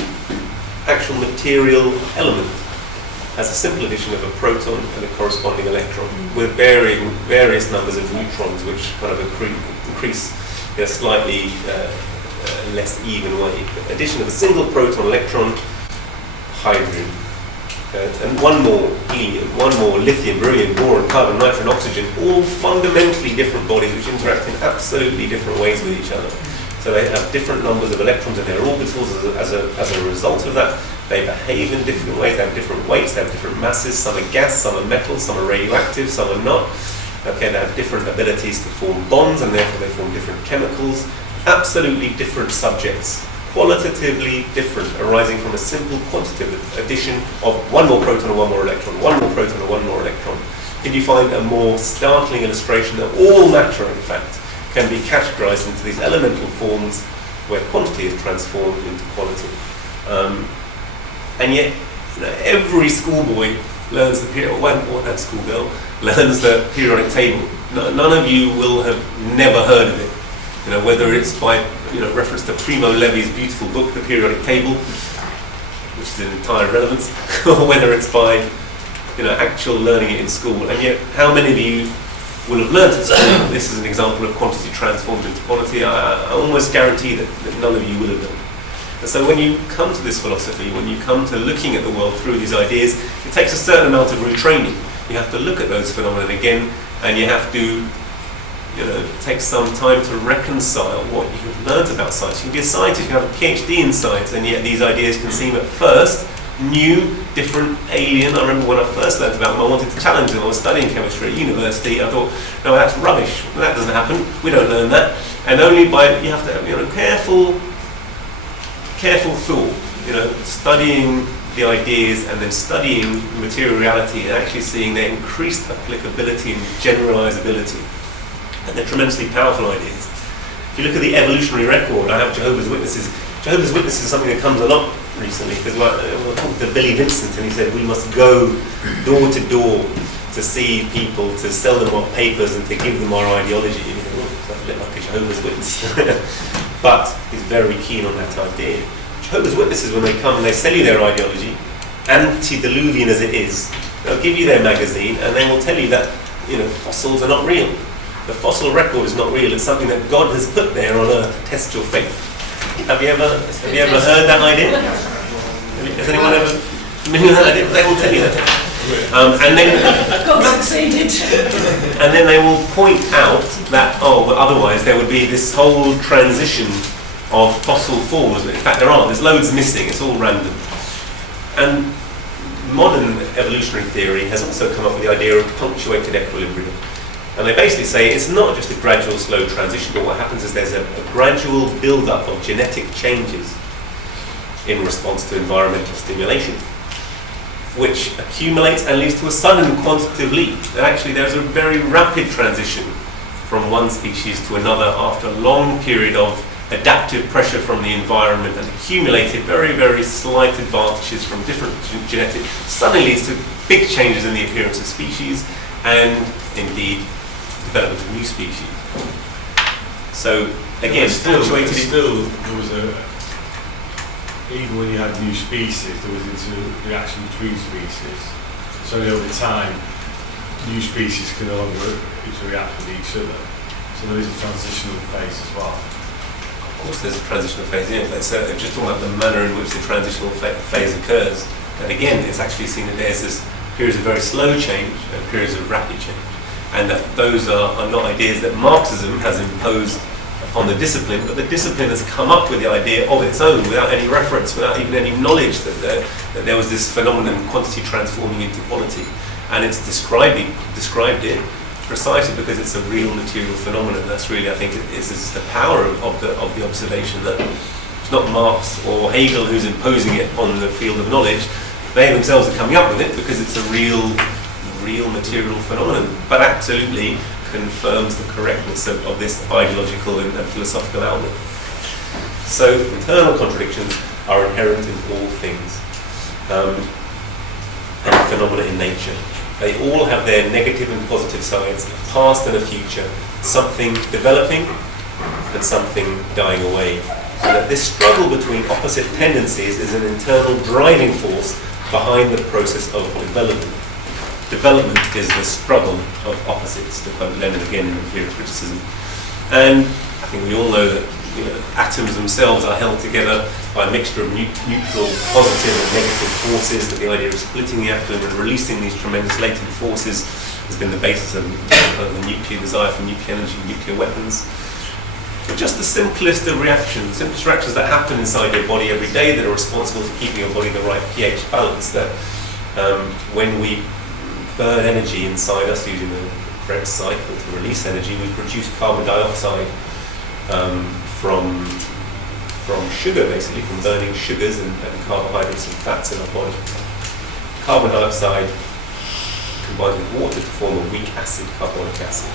actual material element has a simple addition of a proton and a corresponding electron, with various numbers of neutrons, which kind of increase in a slightly less even way. The addition of a single proton, electron, hydrogen. And one more helium, one more lithium, beryllium, boron, carbon, nitrogen, oxygen, all fundamentally different bodies which interact in absolutely different ways with each other. So they have different numbers of electrons in their orbitals as a result of that. They behave in different ways, they have different weights, they have different masses, some are gas, some are metal, some are radioactive, some are not. Okay, they have different abilities to form bonds and therefore they form different chemicals. Absolutely different subjects. Qualitatively different, arising from a simple quantitative addition of one more proton and one more electron, one more proton and one more electron. Can you find a more startling illustration that all matter, in fact, can be categorized into these elemental forms where quantity is transformed into quality? And yet, every schoolboy learns the period, or that schoolgirl learns the periodic table. None of you will have never heard of it. You know, whether it's by reference to Primo Levi's beautiful book, The Periodic Table, which is an entire relevance, or whether it's by actual learning it in school. And yet, how many of you will have learnt at school? This is an example of quantity transformed into quality. I almost guarantee that none of you will have done. And so when you come to this philosophy, when you come to looking at the world through these ideas, it takes a certain amount of retraining. You have to look at those phenomena again, and you have to take some time to reconcile what you have learnt about science. You can be a scientist, you can have a PhD in science, and yet these ideas can seem at first new, different, alien. I remember when I first learnt about them, I wanted to challenge them. I was studying chemistry at university. I thought, no, that's rubbish. That doesn't happen. We don't learn that. And only you have to have careful thought, studying the ideas and then studying material reality and actually seeing their increased applicability and generalizability. And they're tremendously powerful ideas. If you look at the evolutionary record, I have Jehovah's Witnesses. Jehovah's Witnesses is something that comes a lot recently, because I talked to Billy Vincent and he said we must go door to door to see people, to sell them our papers and to give them our ideology. And you think, that's a bit like a Jehovah's Witness. But he's very keen on that idea. Jehovah's Witnesses, when they come and they sell you their ideology, antediluvian as it is, they'll give you their magazine and they will tell you that fossils are not real. The fossil record is not real. It's something that God has put there on earth to test your faith. Have you ever heard that idea? Has anyone ever familiar with that idea? They will tell you that. And then God succeeded. And then they will point out that but otherwise there would be this whole transition of fossil forms. In fact, there aren't. There's loads missing. It's all random. And modern evolutionary theory has also come up with the idea of punctuated equilibrium. And they basically say it's not just a gradual, slow transition, but what happens is there's a gradual build-up of genetic changes in response to environmental stimulation, which accumulates and leads to a sudden quantitative leap. And actually, there's a very rapid transition from one species to another after a long period of adaptive pressure from the environment and accumulated very, very slight advantages from different genetics. Suddenly leads to big changes in the appearance of species and, indeed, development of new species. So again, there was even when you had new species, there was interaction between species. So over time, new species can no longer interact with each other. So there is a transitional phase as well. Of course, there's a transitional phase. Let's just talk about the manner in which the transitional phase occurs. And again, it's actually seen that there's this periods of very slow change and periods of rapid change. And that those are not ideas that Marxism has imposed upon the discipline, but the discipline has come up with the idea of its own without any reference, without even any knowledge that there was this phenomenon, quantity transforming into quality. And it's described it precisely because it's a real material phenomenon. That's really, I think, is the power of the observation that it's not Marx or Hegel who's imposing it on the field of knowledge. They themselves are coming up with it because it's a real material phenomenon, but absolutely confirms the correctness of this ideological and philosophical outlook. So internal contradictions are inherent in all things and phenomena in nature. They all have their negative and positive sides, a past and a future, something developing and something dying away. So that this struggle between opposite tendencies is an internal driving force behind the process of development. Development is the struggle of opposites, to quote Lenin again in Empirical Criticism. And I think we all know that atoms themselves are held together by a mixture of neutral, positive and negative forces, that the idea of splitting the atom and releasing these tremendous latent forces has been the basis of the nuclear desire for nuclear energy and nuclear weapons. But just the simplest of reactions, simplest reactions that happen inside your body every day that are responsible for keeping your body in the right pH balance, that when we burn energy inside us using the correct cycle to release energy, we produce carbon dioxide from sugar, basically, from burning sugars and carbohydrates and fats in our body. Carbon dioxide combines with water to form a weak acid, carbonic acid.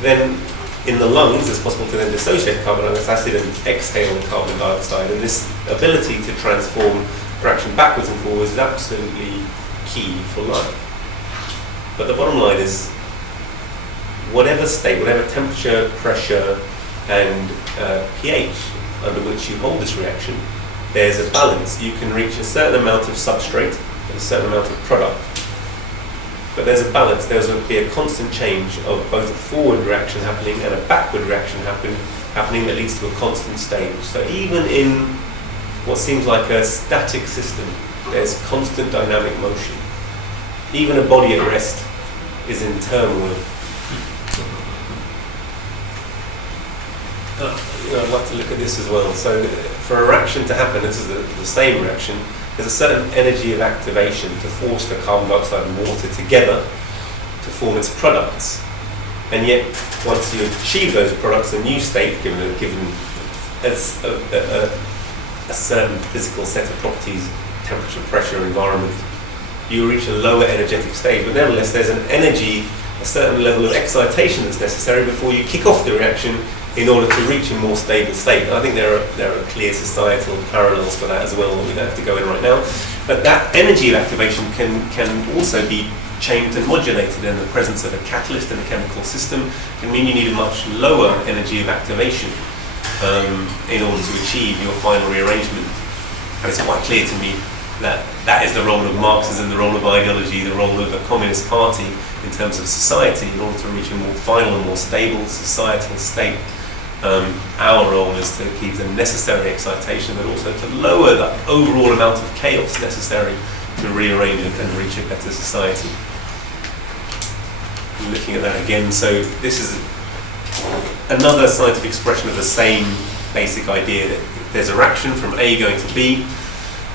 Then in the lungs, it's possible to then dissociate carbon dioxide acid and exhale carbon dioxide. And this ability to transform reaction backwards and forwards is absolutely key for life. But the bottom line is, whatever state, whatever temperature, pressure, and pH under which you hold this reaction, there's a balance. You can reach a certain amount of substrate and a certain amount of product. But there's a balance. There's going to be a constant change of both a forward reaction happening and a backward reaction happening that leads to a constant stage. So even in what seems like a static system, there's constant dynamic motion. Even a body at rest is in turmoil. I'd like to look at this as well. So for a reaction to happen, this is the same reaction, there's a certain energy of activation to force the carbon dioxide and water together to form its products. And yet, once you achieve those products, a new state, given a certain physical set of properties, temperature, pressure, environment, you reach a lower energetic stage. But nevertheless, there's an energy, a certain level of excitation that's necessary before you kick off the reaction in order to reach a more stable state. And I think there are clear societal parallels for that as well. We don't have to go in right now. But that energy of activation can also be changed and modulated in the presence of a catalyst in a chemical system. Can mean you need a much lower energy of activation in order to achieve your final rearrangement. And it's quite clear to me that that is the role of Marxism, the role of ideology, the role of a communist party in terms of society in order to reach a more final and more stable societal state. Our role is to keep the necessary excitation, but also to lower the overall amount of chaos necessary to rearrange and reach a better society. Looking at that again, so this is another scientific expression of the same basic idea that if there's a reaction from A going to B,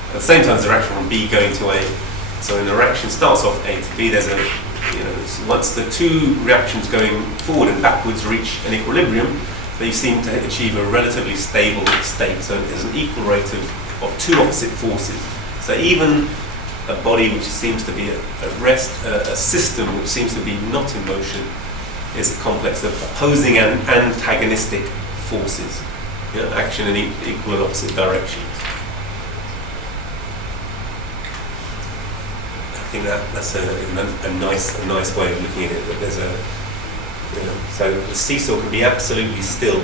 at the same time there's a reaction from B going to A. So when the reaction starts off A to B, there's once the two reactions going forward and backwards reach an equilibrium, they seem to achieve a relatively stable state. So there's an equal rate of two opposite forces. So even a body which seems to be at rest, a system which seems to be not in motion, is a complex of opposing and antagonistic forces, action in equal and opposite directions. I think that's a nice way of looking at it. That there's so the seesaw can be absolutely still,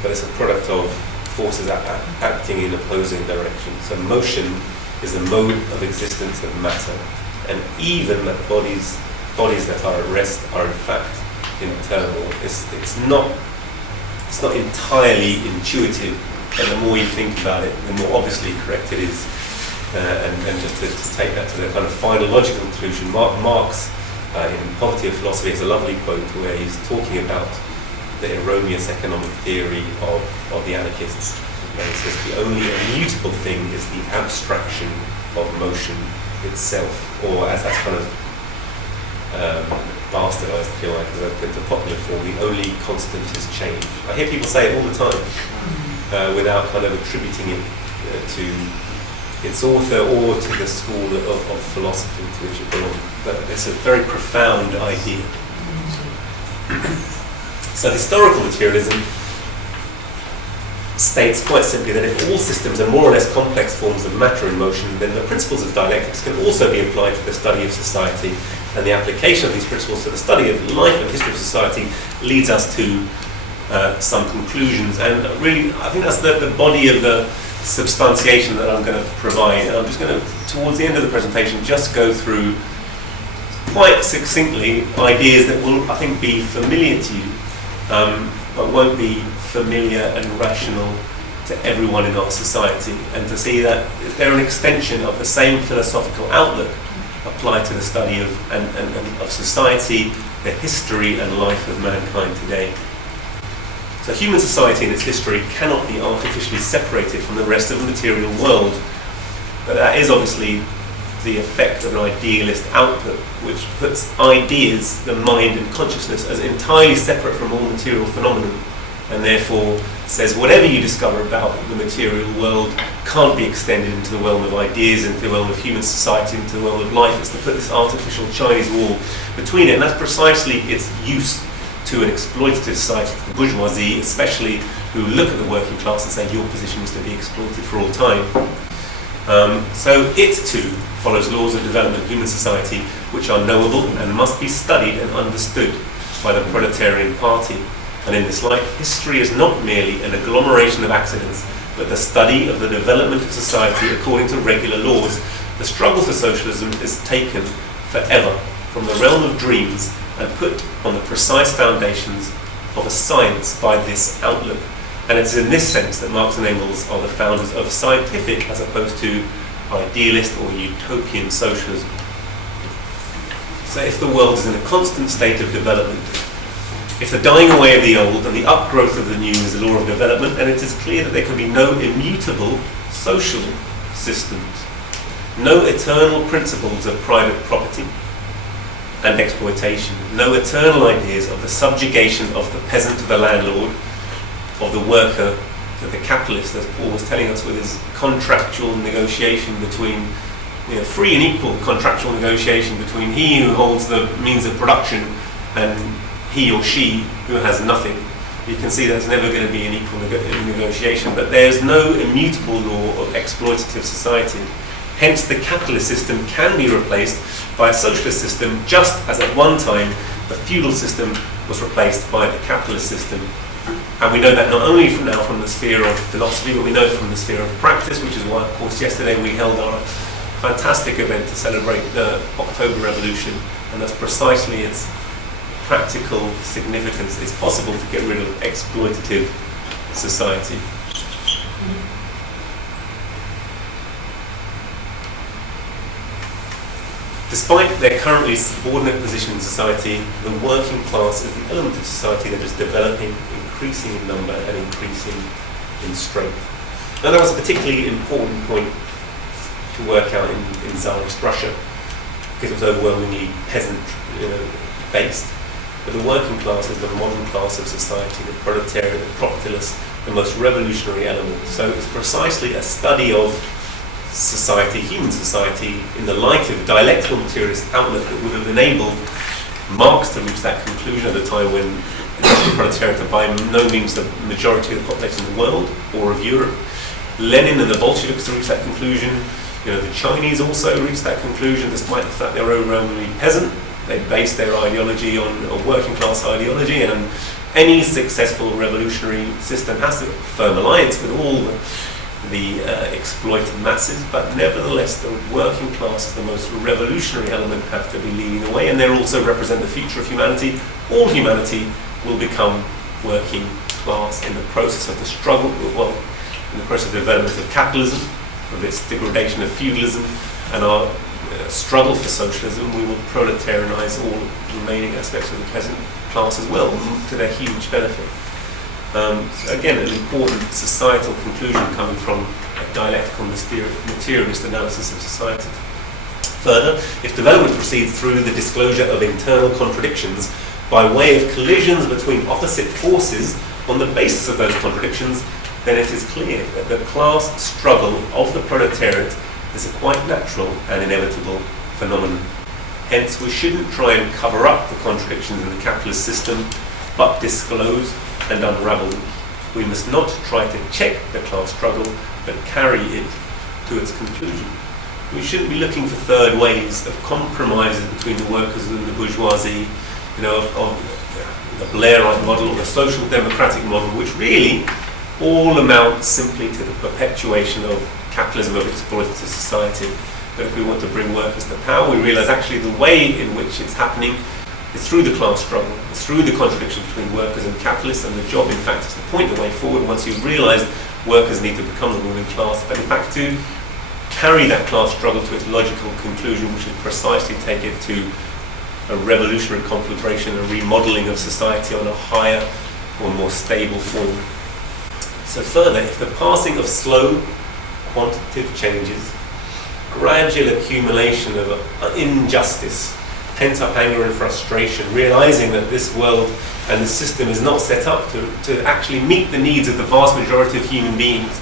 but it's a product of forces acting in opposing directions. So motion is the mode of existence of matter, and even that bodies that are at rest are in fact in turmoil. It's not entirely intuitive, and the more you think about it, the more obviously correct it is. And just to take that to the kind of final logical conclusion, Marx in Poverty of Philosophy has a lovely quote where he's talking about the erroneous economic theory of the anarchists. And he says the only immutable thing is the abstraction of motion itself, or as that's kind of bastardized, if you like, as the popular form, the only constant is change. I hear people say it all the time without kind of attributing it to its author or to the school of philosophy to which it belongs. But it's a very profound idea. So historical materialism states quite simply that if all systems are more or less complex forms of matter in motion, then the principles of dialectics can also be applied to the study of society, and the application of these principles to the study of life and history of society leads us to some conclusions. And really, I think that's the body of the substantiation that I'm going to provide. And I'm just going to, towards the end of the presentation, just go through quite succinctly ideas that will, I think, be familiar to you, but won't be familiar and rational to everyone in our society, and to see that they're an extension of the same philosophical outlook applied to the study of society, the history and life of mankind today. So human society and its history cannot be artificially separated from the rest of the material world, but that is obviously the effect of an idealist output, which puts ideas, the mind and consciousness, as entirely separate from all material phenomena, and therefore says whatever you discover about the material world can't be extended into the realm of ideas, into the realm of human society, into the realm of life. It's to put this artificial Chinese wall between it, and that's precisely its use to an exploitative society, to the bourgeoisie especially, who look at the working class and say your position is to be exploited for all time. So it too follows laws of development of human society which are knowable and must be studied and understood by the proletarian party. And in this light, history is not merely an agglomeration of accidents, but the study of the development of society according to regular laws. The struggle for socialism is taken forever from the realm of dreams and put on the precise foundations of a science by this outlook. And it's in this sense that Marx and Engels are the founders of scientific as opposed to idealist or utopian socialism. So if the world is in a constant state of development, if the dying away of the old and the upgrowth of the new is the law of development, then it is clear that there can be no immutable social systems, no eternal principles of private property and exploitation, no eternal ideas of the subjugation of the peasant to the landlord, of the worker to the capitalist, as Paul was telling us with his contractual negotiation between, free and equal contractual negotiation between he who holds the means of production and he or she who has nothing. You can see that's never going to be an equal negotiation, but there's no immutable law of exploitative society. Hence the capitalist system can be replaced by a socialist system, just as at one time the feudal system was replaced by the capitalist system. And we know that not only from the sphere of philosophy, but we know it from the sphere of practice, which is why, of course, yesterday we held our fantastic event to celebrate the October Revolution, and that's precisely its practical significance. It's possible to get rid of exploitative society. Despite their currently subordinate position in society, the working class is the element of society that is developing, increasing in number and increasing in strength. Now that was a particularly important point to work out in Tsarist Russia, because it was overwhelmingly peasant based. But the working class is the modern class of society, the proletariat, the propertyless, the most revolutionary element. So it's precisely a study of society, human society, in the light of a dialectical materialist outlook that would have enabled Marx to reach that conclusion at a time when the proletariat are by no means the majority of the population of the world or of Europe. Lenin and the Bolsheviks to reach that conclusion. The Chinese also reached that conclusion despite the fact they were overwhelmingly peasant. They based their ideology on a working class ideology, and any successful revolutionary system has to firm alliance with all the exploited masses, but nevertheless the working class, the most revolutionary element, have to be leading the way, and they also represent the future of humanity. All humanity will become working class in the process of the struggle, in the process of the development of capitalism, of its degradation of feudalism, and our struggle for socialism. We will proletarianize all remaining aspects of the peasant class as well, to their huge benefit. So again, an important societal conclusion coming from a dialectical materialist analysis of society. Further, if development proceeds through the disclosure of internal contradictions by way of collisions between opposite forces on the basis of those contradictions, then it is clear that the class struggle of the proletariat is a quite natural and inevitable phenomenon. Hence, we shouldn't try and cover up the contradictions in the capitalist system, but disclose and unravel them. We must not try to check the class struggle, but carry it to its conclusion. We shouldn't be looking for third ways of compromises between the workers and the bourgeoisie, of the Blairite model or the social democratic model, which really all amounts simply to the perpetuation of capitalism, of exploitative society. But if we want to bring workers to power, we realize actually the way in which it's happening is through the class struggle, it's through the contradiction between workers and capitalists, and the job, in fact, is to point the way forward once you've realized workers need to become the ruling class, but in fact to carry that class struggle to its logical conclusion, which is precisely take it to a revolutionary conflagration, a remodeling of society on a higher or more stable form. So further, if the passing of slow quantitative changes, gradual accumulation of injustice, pent-up anger and frustration, realizing that this world and the system is not set up to actually meet the needs of the vast majority of human beings.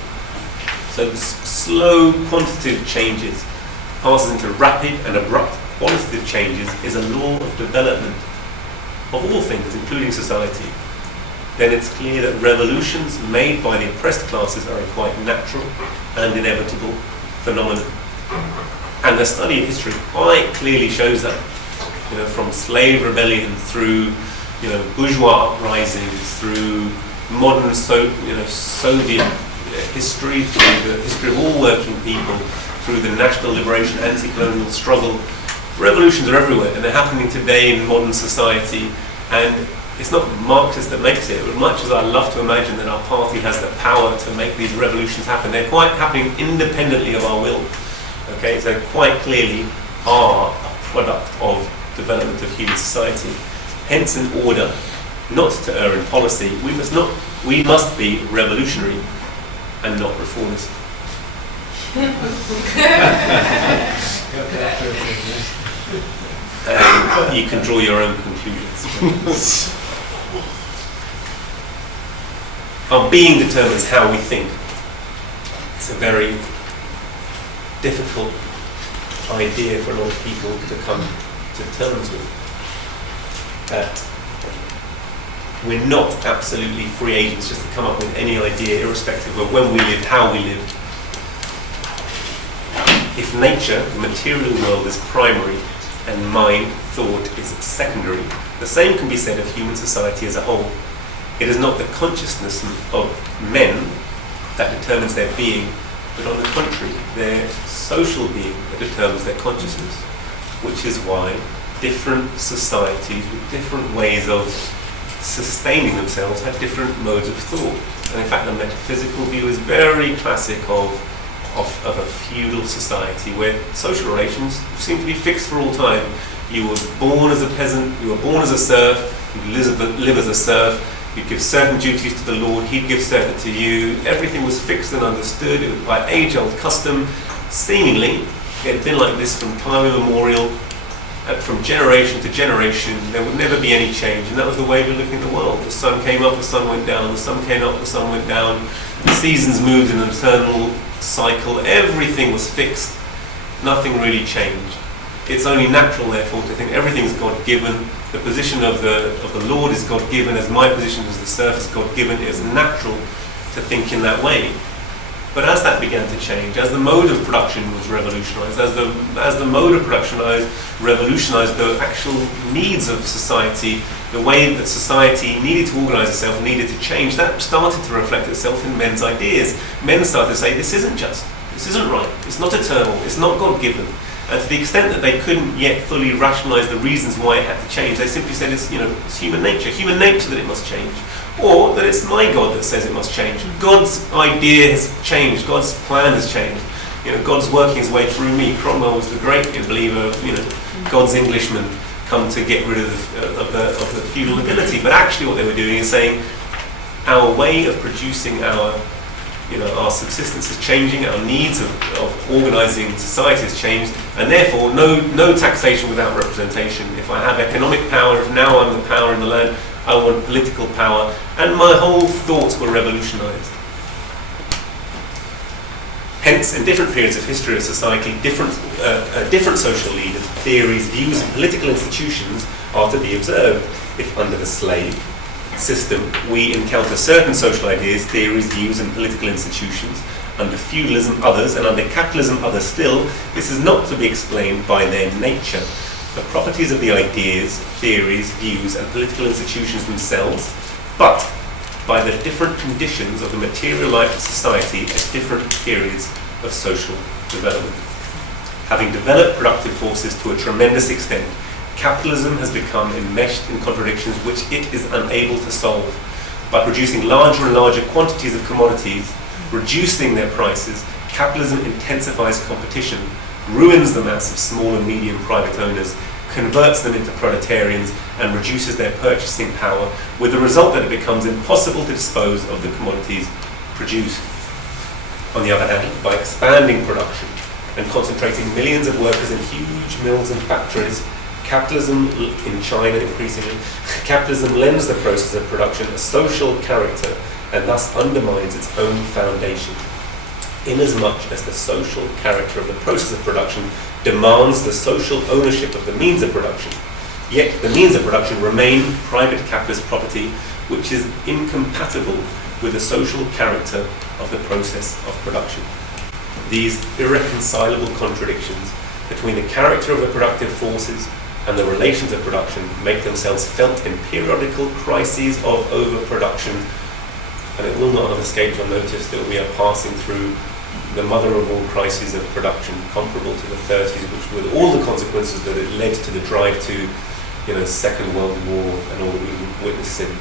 So the slow quantitative changes passes into rapid and abrupt qualitative changes is a law of development of all things, including society, then it's clear that revolutions made by the oppressed classes are a quite natural and inevitable phenomenon. And the study of history quite clearly shows that, from slave rebellion through, bourgeois uprisings, through modern Soviet history, through the history of all working people, through the national liberation, anti-colonial struggle. Revolutions are everywhere, and they're happening today in modern society. And it's not Marxist that makes it. As much as I love to imagine that our party has the power to make these revolutions happen, they're quite happening independently of our will. Okay, so quite clearly are a product of development of human society. Hence, in order not to err in policy, we must be revolutionary and not reformist. You can draw your own conclusions. Our being determines how we think. It's a very difficult idea for a lot of people to come to terms with. That we're not absolutely free agents just to come up with any idea, irrespective of when we live, how we live. If nature, the material world, is primary and mind, thought, is secondary, the same can be said of human society as a whole. It is not the consciousness of men that determines their being, but on the contrary, their social being that determines their consciousness, which is why different societies with different ways of sustaining themselves have different modes of thought. And in fact, the metaphysical view is very classic of a feudal society where social relations seem to be fixed for all time. You were born as a peasant, you were born as a serf, you live as a serf, you give certain duties to the Lord, he'd give certain to you. Everything was fixed and understood. It was by age-old custom. Seemingly, it had been like this from time immemorial, from generation to generation. There would never be any change, and that was the way we looked at the world. The sun came up, the sun went down, the sun came up, the sun went down. The seasons moved in an eternal cycle. Everything was fixed. Nothing really changed. It's only natural, therefore, to think everything's God-given. The position of the Lord is God-given, as my position as the serf is God-given. It is natural to think in that way. But as that began to change, as the mode of production was revolutionized, as the mode of production revolutionized the actual needs of society, the way that society needed to organize itself, needed to change, that started to reflect itself in men's ideas. Men started to say, this isn't just, this isn't right, it's not eternal, it's not God-given. And to the extent that they couldn't yet fully rationalize the reasons why it had to change, they simply said it's human nature that it must change. Or that it's my God that says it must change. God's idea has changed, God's plan has changed. God's working his way through me. Cromwell was the great believer, God's Englishman come to get rid of the feudal nobility. But actually what they were doing is saying our way of producing our subsistence is changing, our needs of organising society has changed, and therefore no taxation without representation. If I have economic power, if now I'm the power in the land, I want political power, and my whole thoughts were revolutionised. Hence, in different periods of history of society, different social leaders, theories, views, and political institutions are to be observed. If under the slave system we encounter certain social ideas, theories, views, and political institutions, under feudalism others, and under capitalism others still, this is not to be explained by their nature, the properties of the ideas, theories, views, and political institutions themselves, but by the different conditions of the material life of society at different periods of social development. Having developed productive forces to a tremendous extent, capitalism has become enmeshed in contradictions which it is unable to solve. By producing larger and larger quantities of commodities, reducing their prices, capitalism intensifies competition, ruins the mass of small and medium private owners, converts them into proletarians, and reduces their purchasing power, with the result that it becomes impossible to dispose of the commodities produced. On the other hand, by expanding production and concentrating millions of workers in huge mills and factories, capitalism in China increasingly, capitalism lends the process of production a social character and thus undermines its own foundation. Inasmuch as the social character of the process of production demands the social ownership of the means of production, Yet the means of production remain private capitalist property, which is incompatible with the social character of the process of production. These irreconcilable contradictions between the character of the productive forces and the relations of production make themselves felt in periodical crises of overproduction, and it will not have escaped your notice that we are passing through the mother of all crises of production, comparable to the 30s, which with all the consequences that it led to the drive to, Second World War and all that we witnessed since.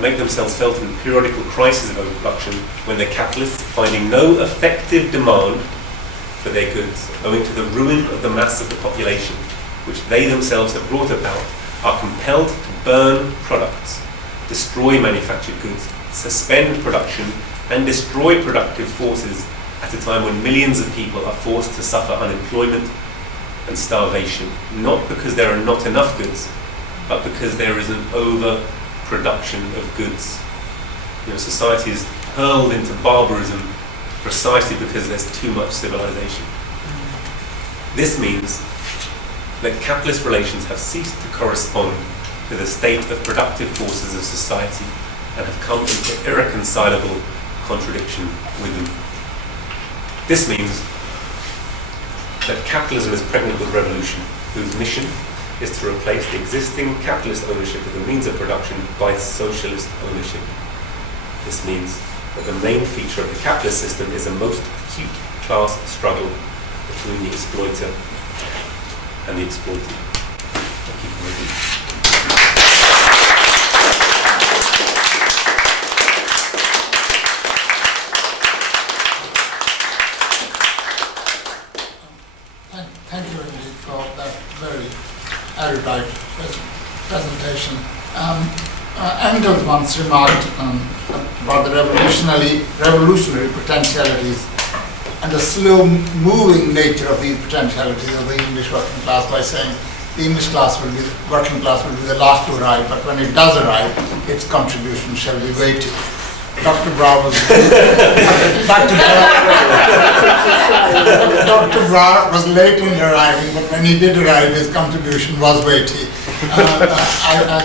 Make themselves felt in periodical crises of overproduction when the capitalists, finding no effective demand for their goods, owing to the ruin of the mass of the population, which they themselves have brought about, are compelled to burn products, destroy manufactured goods, suspend production, and destroy productive forces at a time when millions of people are forced to suffer unemployment and starvation, not because there are not enough goods, but because there is an overproduction of goods. Society is hurled into barbarism precisely because there's too much civilization. This means that capitalist relations have ceased to correspond to the state of productive forces of society and have come into irreconcilable contradiction with them. This means that capitalism is pregnant with revolution, whose mission is to replace the existing capitalist ownership of the means of production by socialist ownership. This means that the main feature of the capitalist system is a most acute class struggle between the exploiter and the exploited. Thank you for listening. Thank you, Ranjeet, for that very erudite presentation. Engels once remarked about the revolutionary potentialities and the slow-moving nature of these potentialities of the English working class by saying the English working class will be the last to arrive, but when it does arrive, its contribution shall be weighty. Dr. Brar was late in arriving, but when he did arrive, his contribution was weighty. I